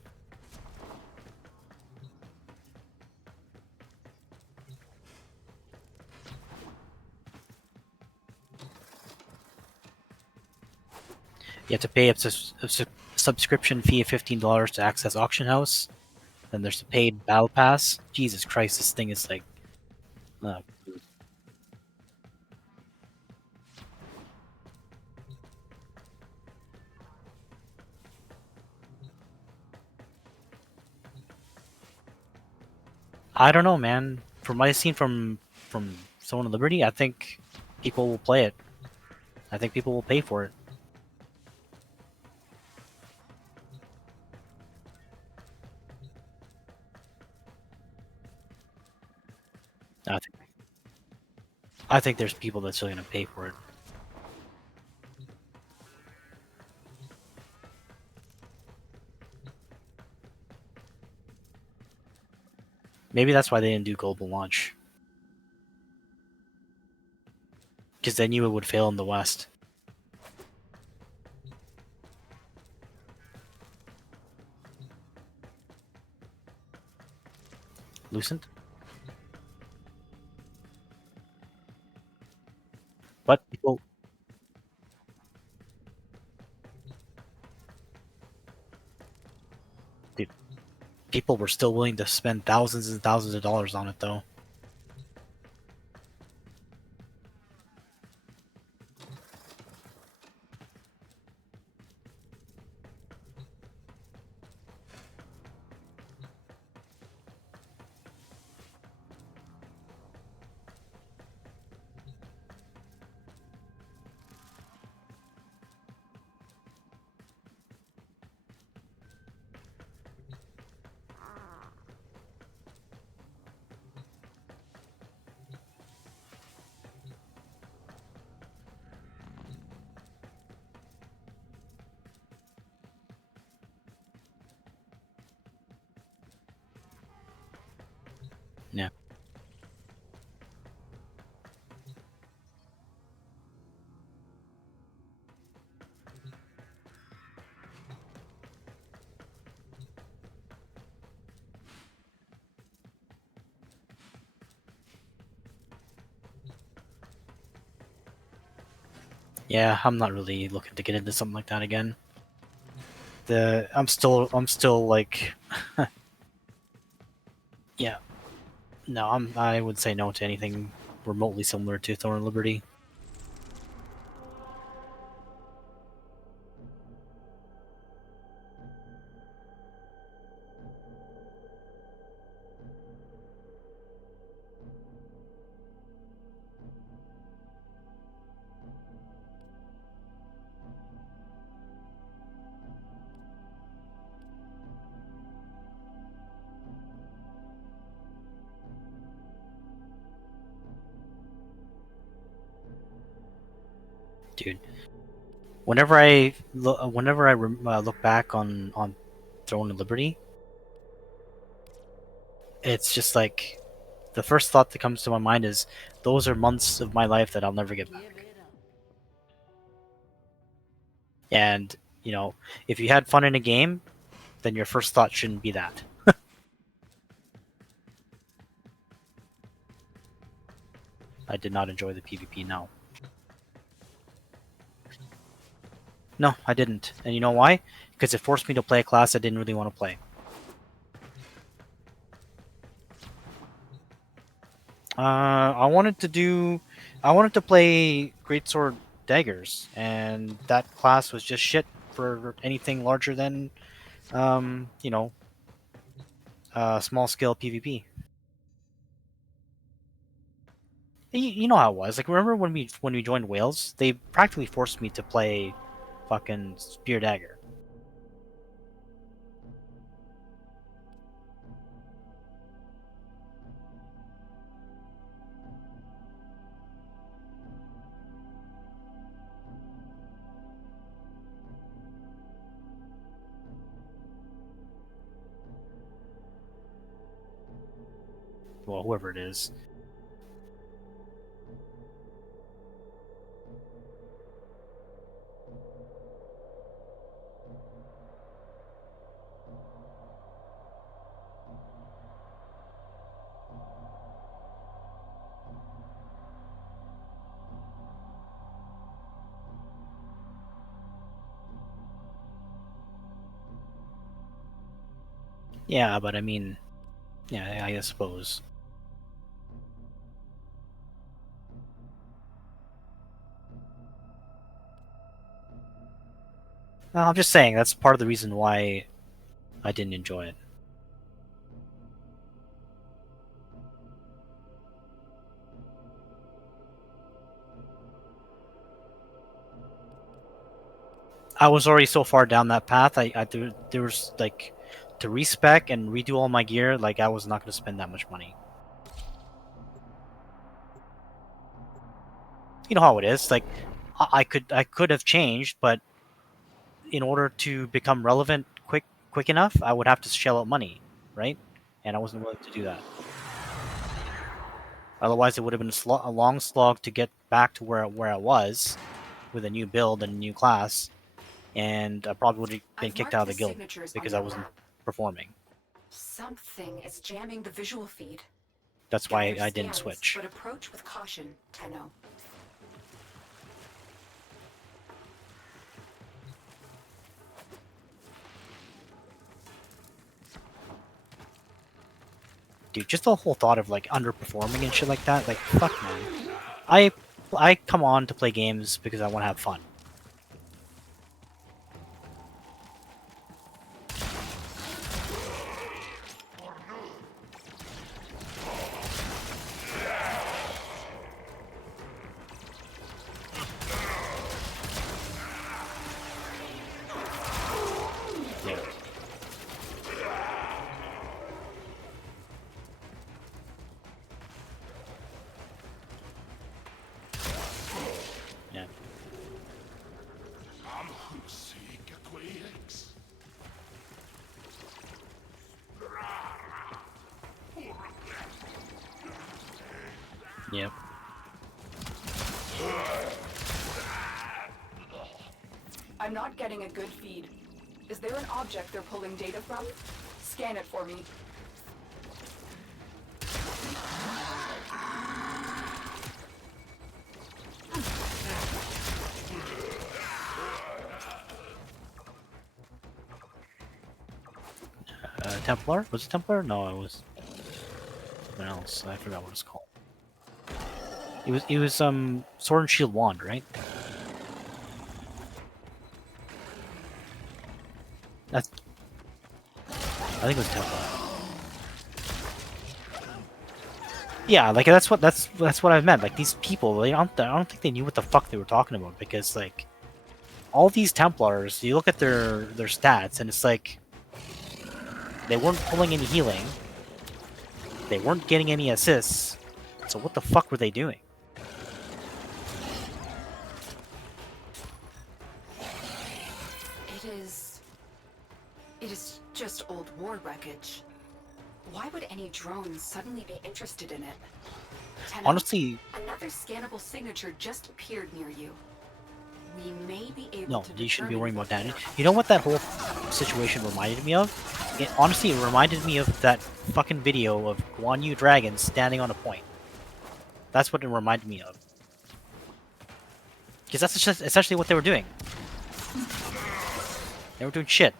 You have to pay a subscription fee of $15 to access Auction House. Then there's the paid Battle Pass. Jesus Christ, this thing is like. Uh, I don't know, man. From what I've seen from Throne of Liberty, I think people will play it. I think people will pay for it. I think there's people that's still gonna pay for it. Maybe that's why they didn't do global launch. Because they knew it would fail in the West. Lucent? But people were still willing to spend thousands and thousands of dollars on it, though. Yeah. Yeah, I'm not really looking to get into something like that again. I'm still like, yeah. No, I would say no to anything remotely similar to Throne of Liberty. Dude, whenever I look back on Throne of Liberty, it's just like the first thought that comes to my mind is those are months of my life that I'll never get back. And you know, if you had fun in a game, then your first thought shouldn't be that. I did not enjoy the PvP. No. No, I didn't. And you know why? Because it forced me to play a class I didn't really want to play. I wanted to play Greatsword Daggers, and that class was just shit for anything larger than, you know, small scale PvP. You know how it was. Like, remember when we joined Wales? They practically forced me to play fucking Spear Dagger. Well, whoever it is. Yeah, but I mean, yeah, I suppose. I'm just saying that's part of the reason why I didn't enjoy it. I was already so far down that path. There was like to respec and redo all my gear. Like I was not going to spend that much money. You know how it is. Like I could have changed, but in order to become relevant quick enough, I would have to shell out money, right? And I wasn't willing to do that. Otherwise, it would have been a long slog to get back to where I was with a new build and a new class, and I probably would have been kicked out of the guild because I wasn't performing. Something is jamming the visual feed. That's why Gather I didn't scans, switch. But approach with caution, Tenno. Dude, just the whole thought of like underperforming and shit like that, like fuck man. I come on to play games because I want to have fun. Yeah. Yeah. Yep. I'm not getting a good feed. Is there an object they're pulling data from? Scan it for me. Templar? Was it Templar? No, it was something else. I forgot what it's called. It was Sword and Shield Wand, right? That's I think it was Templar. Yeah, like that's what I meant. Like these people, I don't think they knew what the fuck they were talking about because like all these Templars, you look at their stats and it's like they weren't pulling any healing. They weren't getting any assists. So what the fuck were they doing? It is just old war wreckage. Why would any drone suddenly be interested in it? Tenno, Honestly, another scannable signature just appeared near you. We may be able no, to you shouldn't be determine worrying about what that. they are You know what that whole situation reminded me of? It honestly reminded me of that fucking video of Guan Yu Dragon standing on a point. That's what it reminded me of. Because that's just essentially what they were doing. They were doing shit.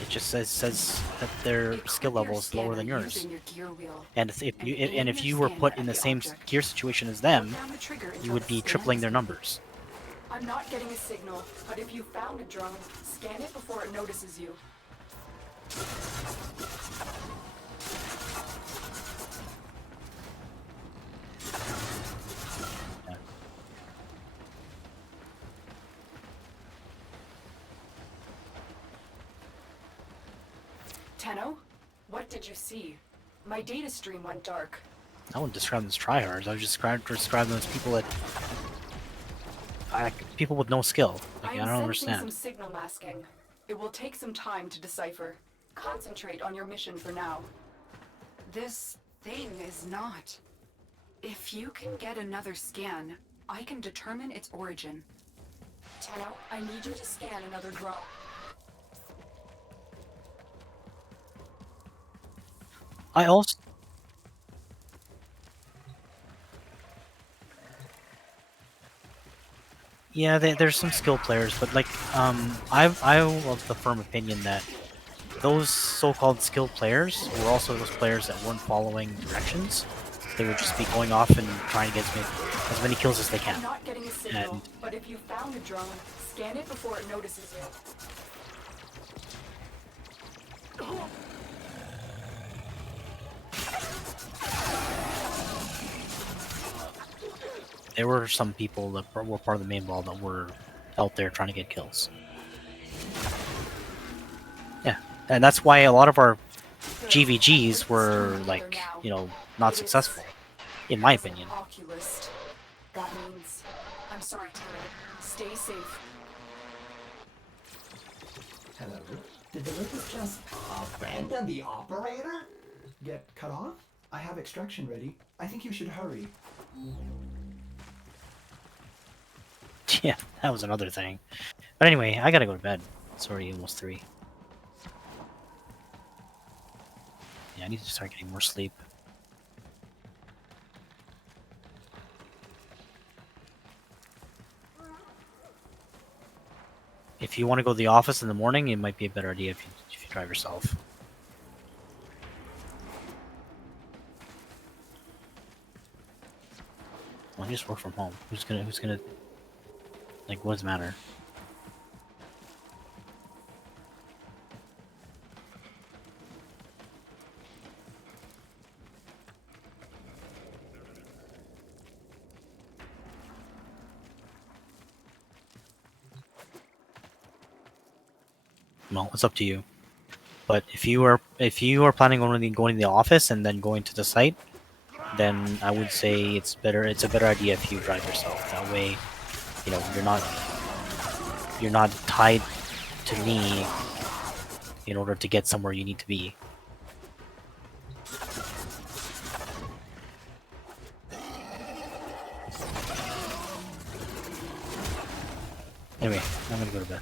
It just says that their skill level is lower than yours. And if you were put in the same gear situation as them, you would be tripling their numbers. I'm not getting a signal, but if you found a drone, scan it before it notices you. Tenno, what did you see? My data stream went dark. I wouldn't describe them as tryhards. I would just describe them as people that, people with no skill. Like, I don't understand. Some signal masking. It will take some time to decipher. Concentrate on your mission for now. This thing is not. If you can get another scan, I can determine its origin. Tenno, I need you to scan another drone. I also... Yeah, there's some skilled players, but like, I of the firm opinion that those so-called skilled players were also those players that weren't following directions. They would just be going off and trying to get as many kills as they can. I'm not getting a signal, but if you found a drone, scan it before it notices you. There were some people that were part of the main ball that were out there trying to get kills. Yeah, and that's why a lot of our GVGs were, like, you know, not successful, in my opinion. That means, I'm sorry, Tyler. Stay safe. Hello? Did the Lucas just abandon the operator? Get cut off? I have extraction ready. I think you should hurry. Yeah, that was another thing. But anyway, I gotta go to bed. It's already almost 3. Yeah, I need to start getting more sleep. If you want to go to the office in the morning, it might be a better idea if you drive yourself. Well, you just work from home. Who's gonna like, what does it matter? Well, it's up to you. But if you are planning on only going to the office and then going to the site, then I would say it's a better idea if you drive yourself. That way, you know, you're not tied to me in order to get somewhere you need to be. Anyway, I'm gonna go to bed.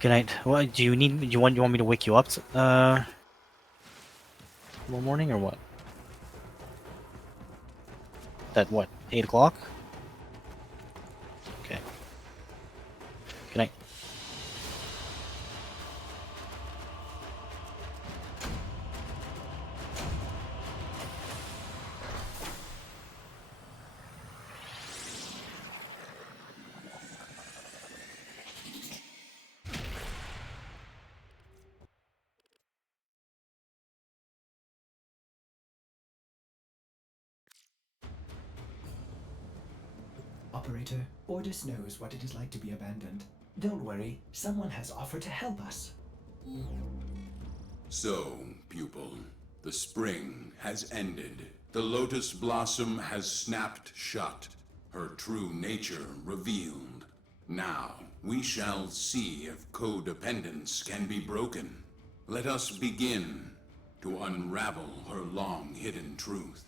Good night. What do you need? Do you want me to wake you up tomorrow morning or what? At what? 8 o'clock? Okay. Good night. operator. Ordis knows what it is like to be abandoned. Don't worry, someone has offered to help us. So, pupil, the spring has ended. The lotus blossom has snapped shut, her true nature revealed. Now, we shall see if codependence can be broken. Let us begin to unravel her long-hidden truth.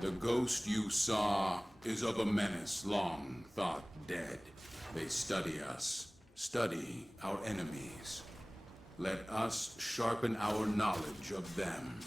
The ghost you saw is of a menace long thought dead. They study us, study our enemies. Let us sharpen our knowledge of them.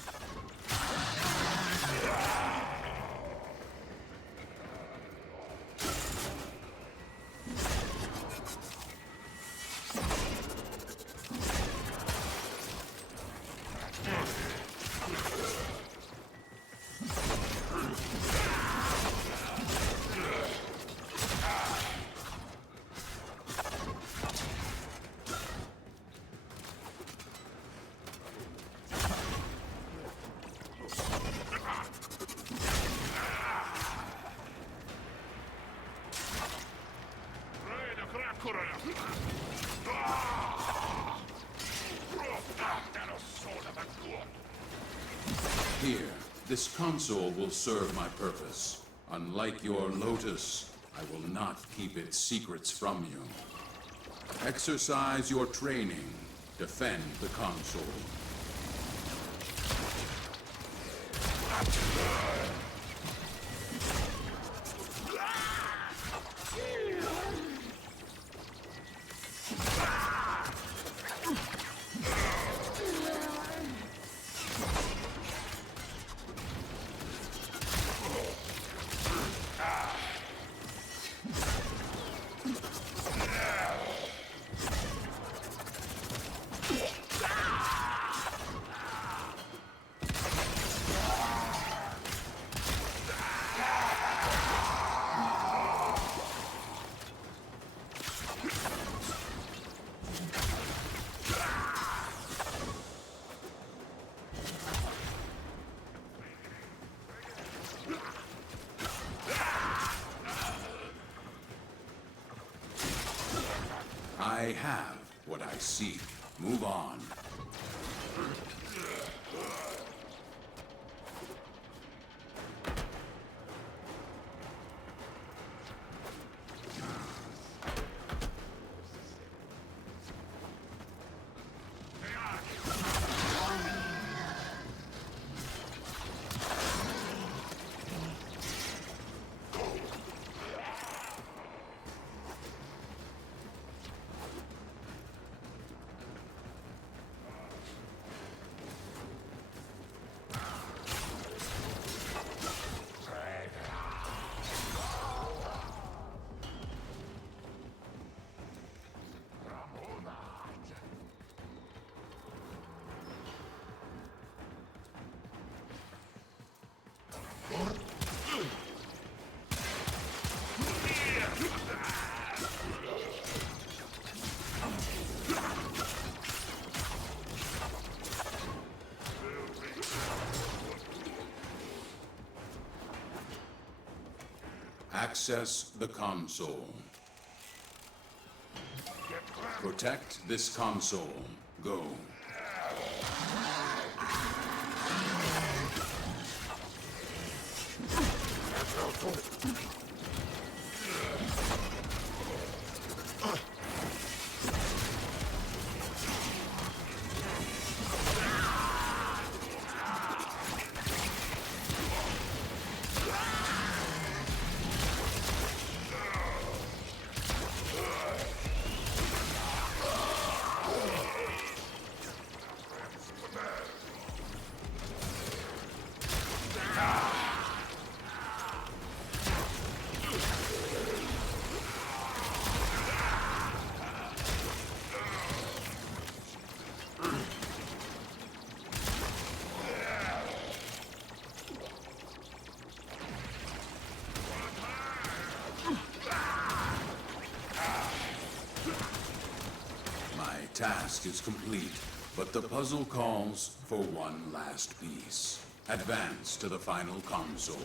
Here, this console will serve my purpose. Unlike your lotus, I will not keep its secrets from you. Exercise your training. Defend the console. I have what I seek. Move on. Access the console. Protect this console. Go. task is complete, but the puzzle calls for one last piece. Advance to the final console.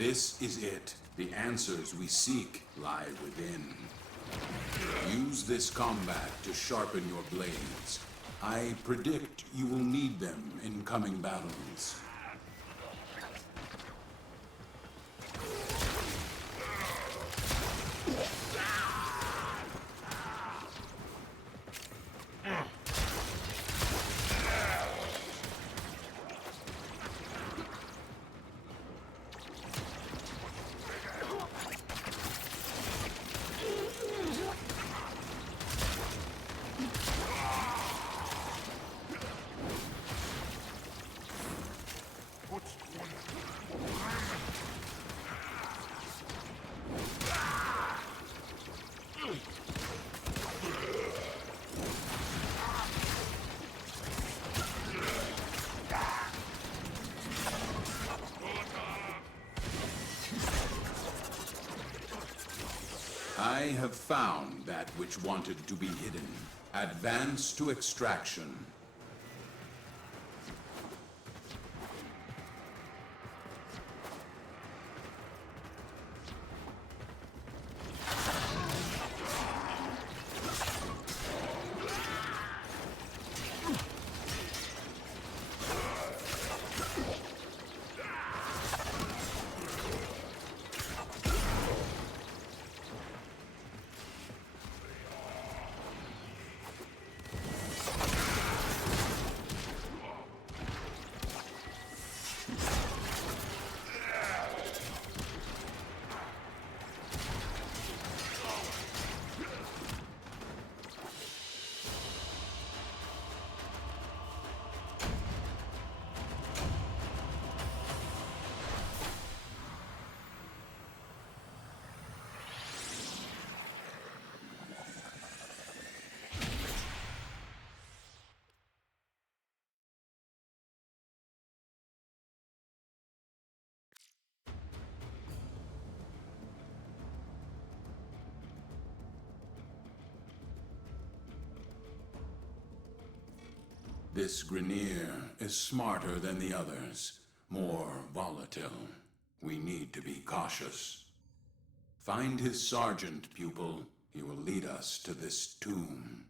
This is it. The answers we seek lie within. Use this combat to sharpen your blades. I predict you will need them in coming battles. I have found that which wanted to be hidden. Advance to extraction. This Grineer is smarter than the others, more volatile. We need to be cautious. Find his sergeant, pupil. He will lead us to this tomb.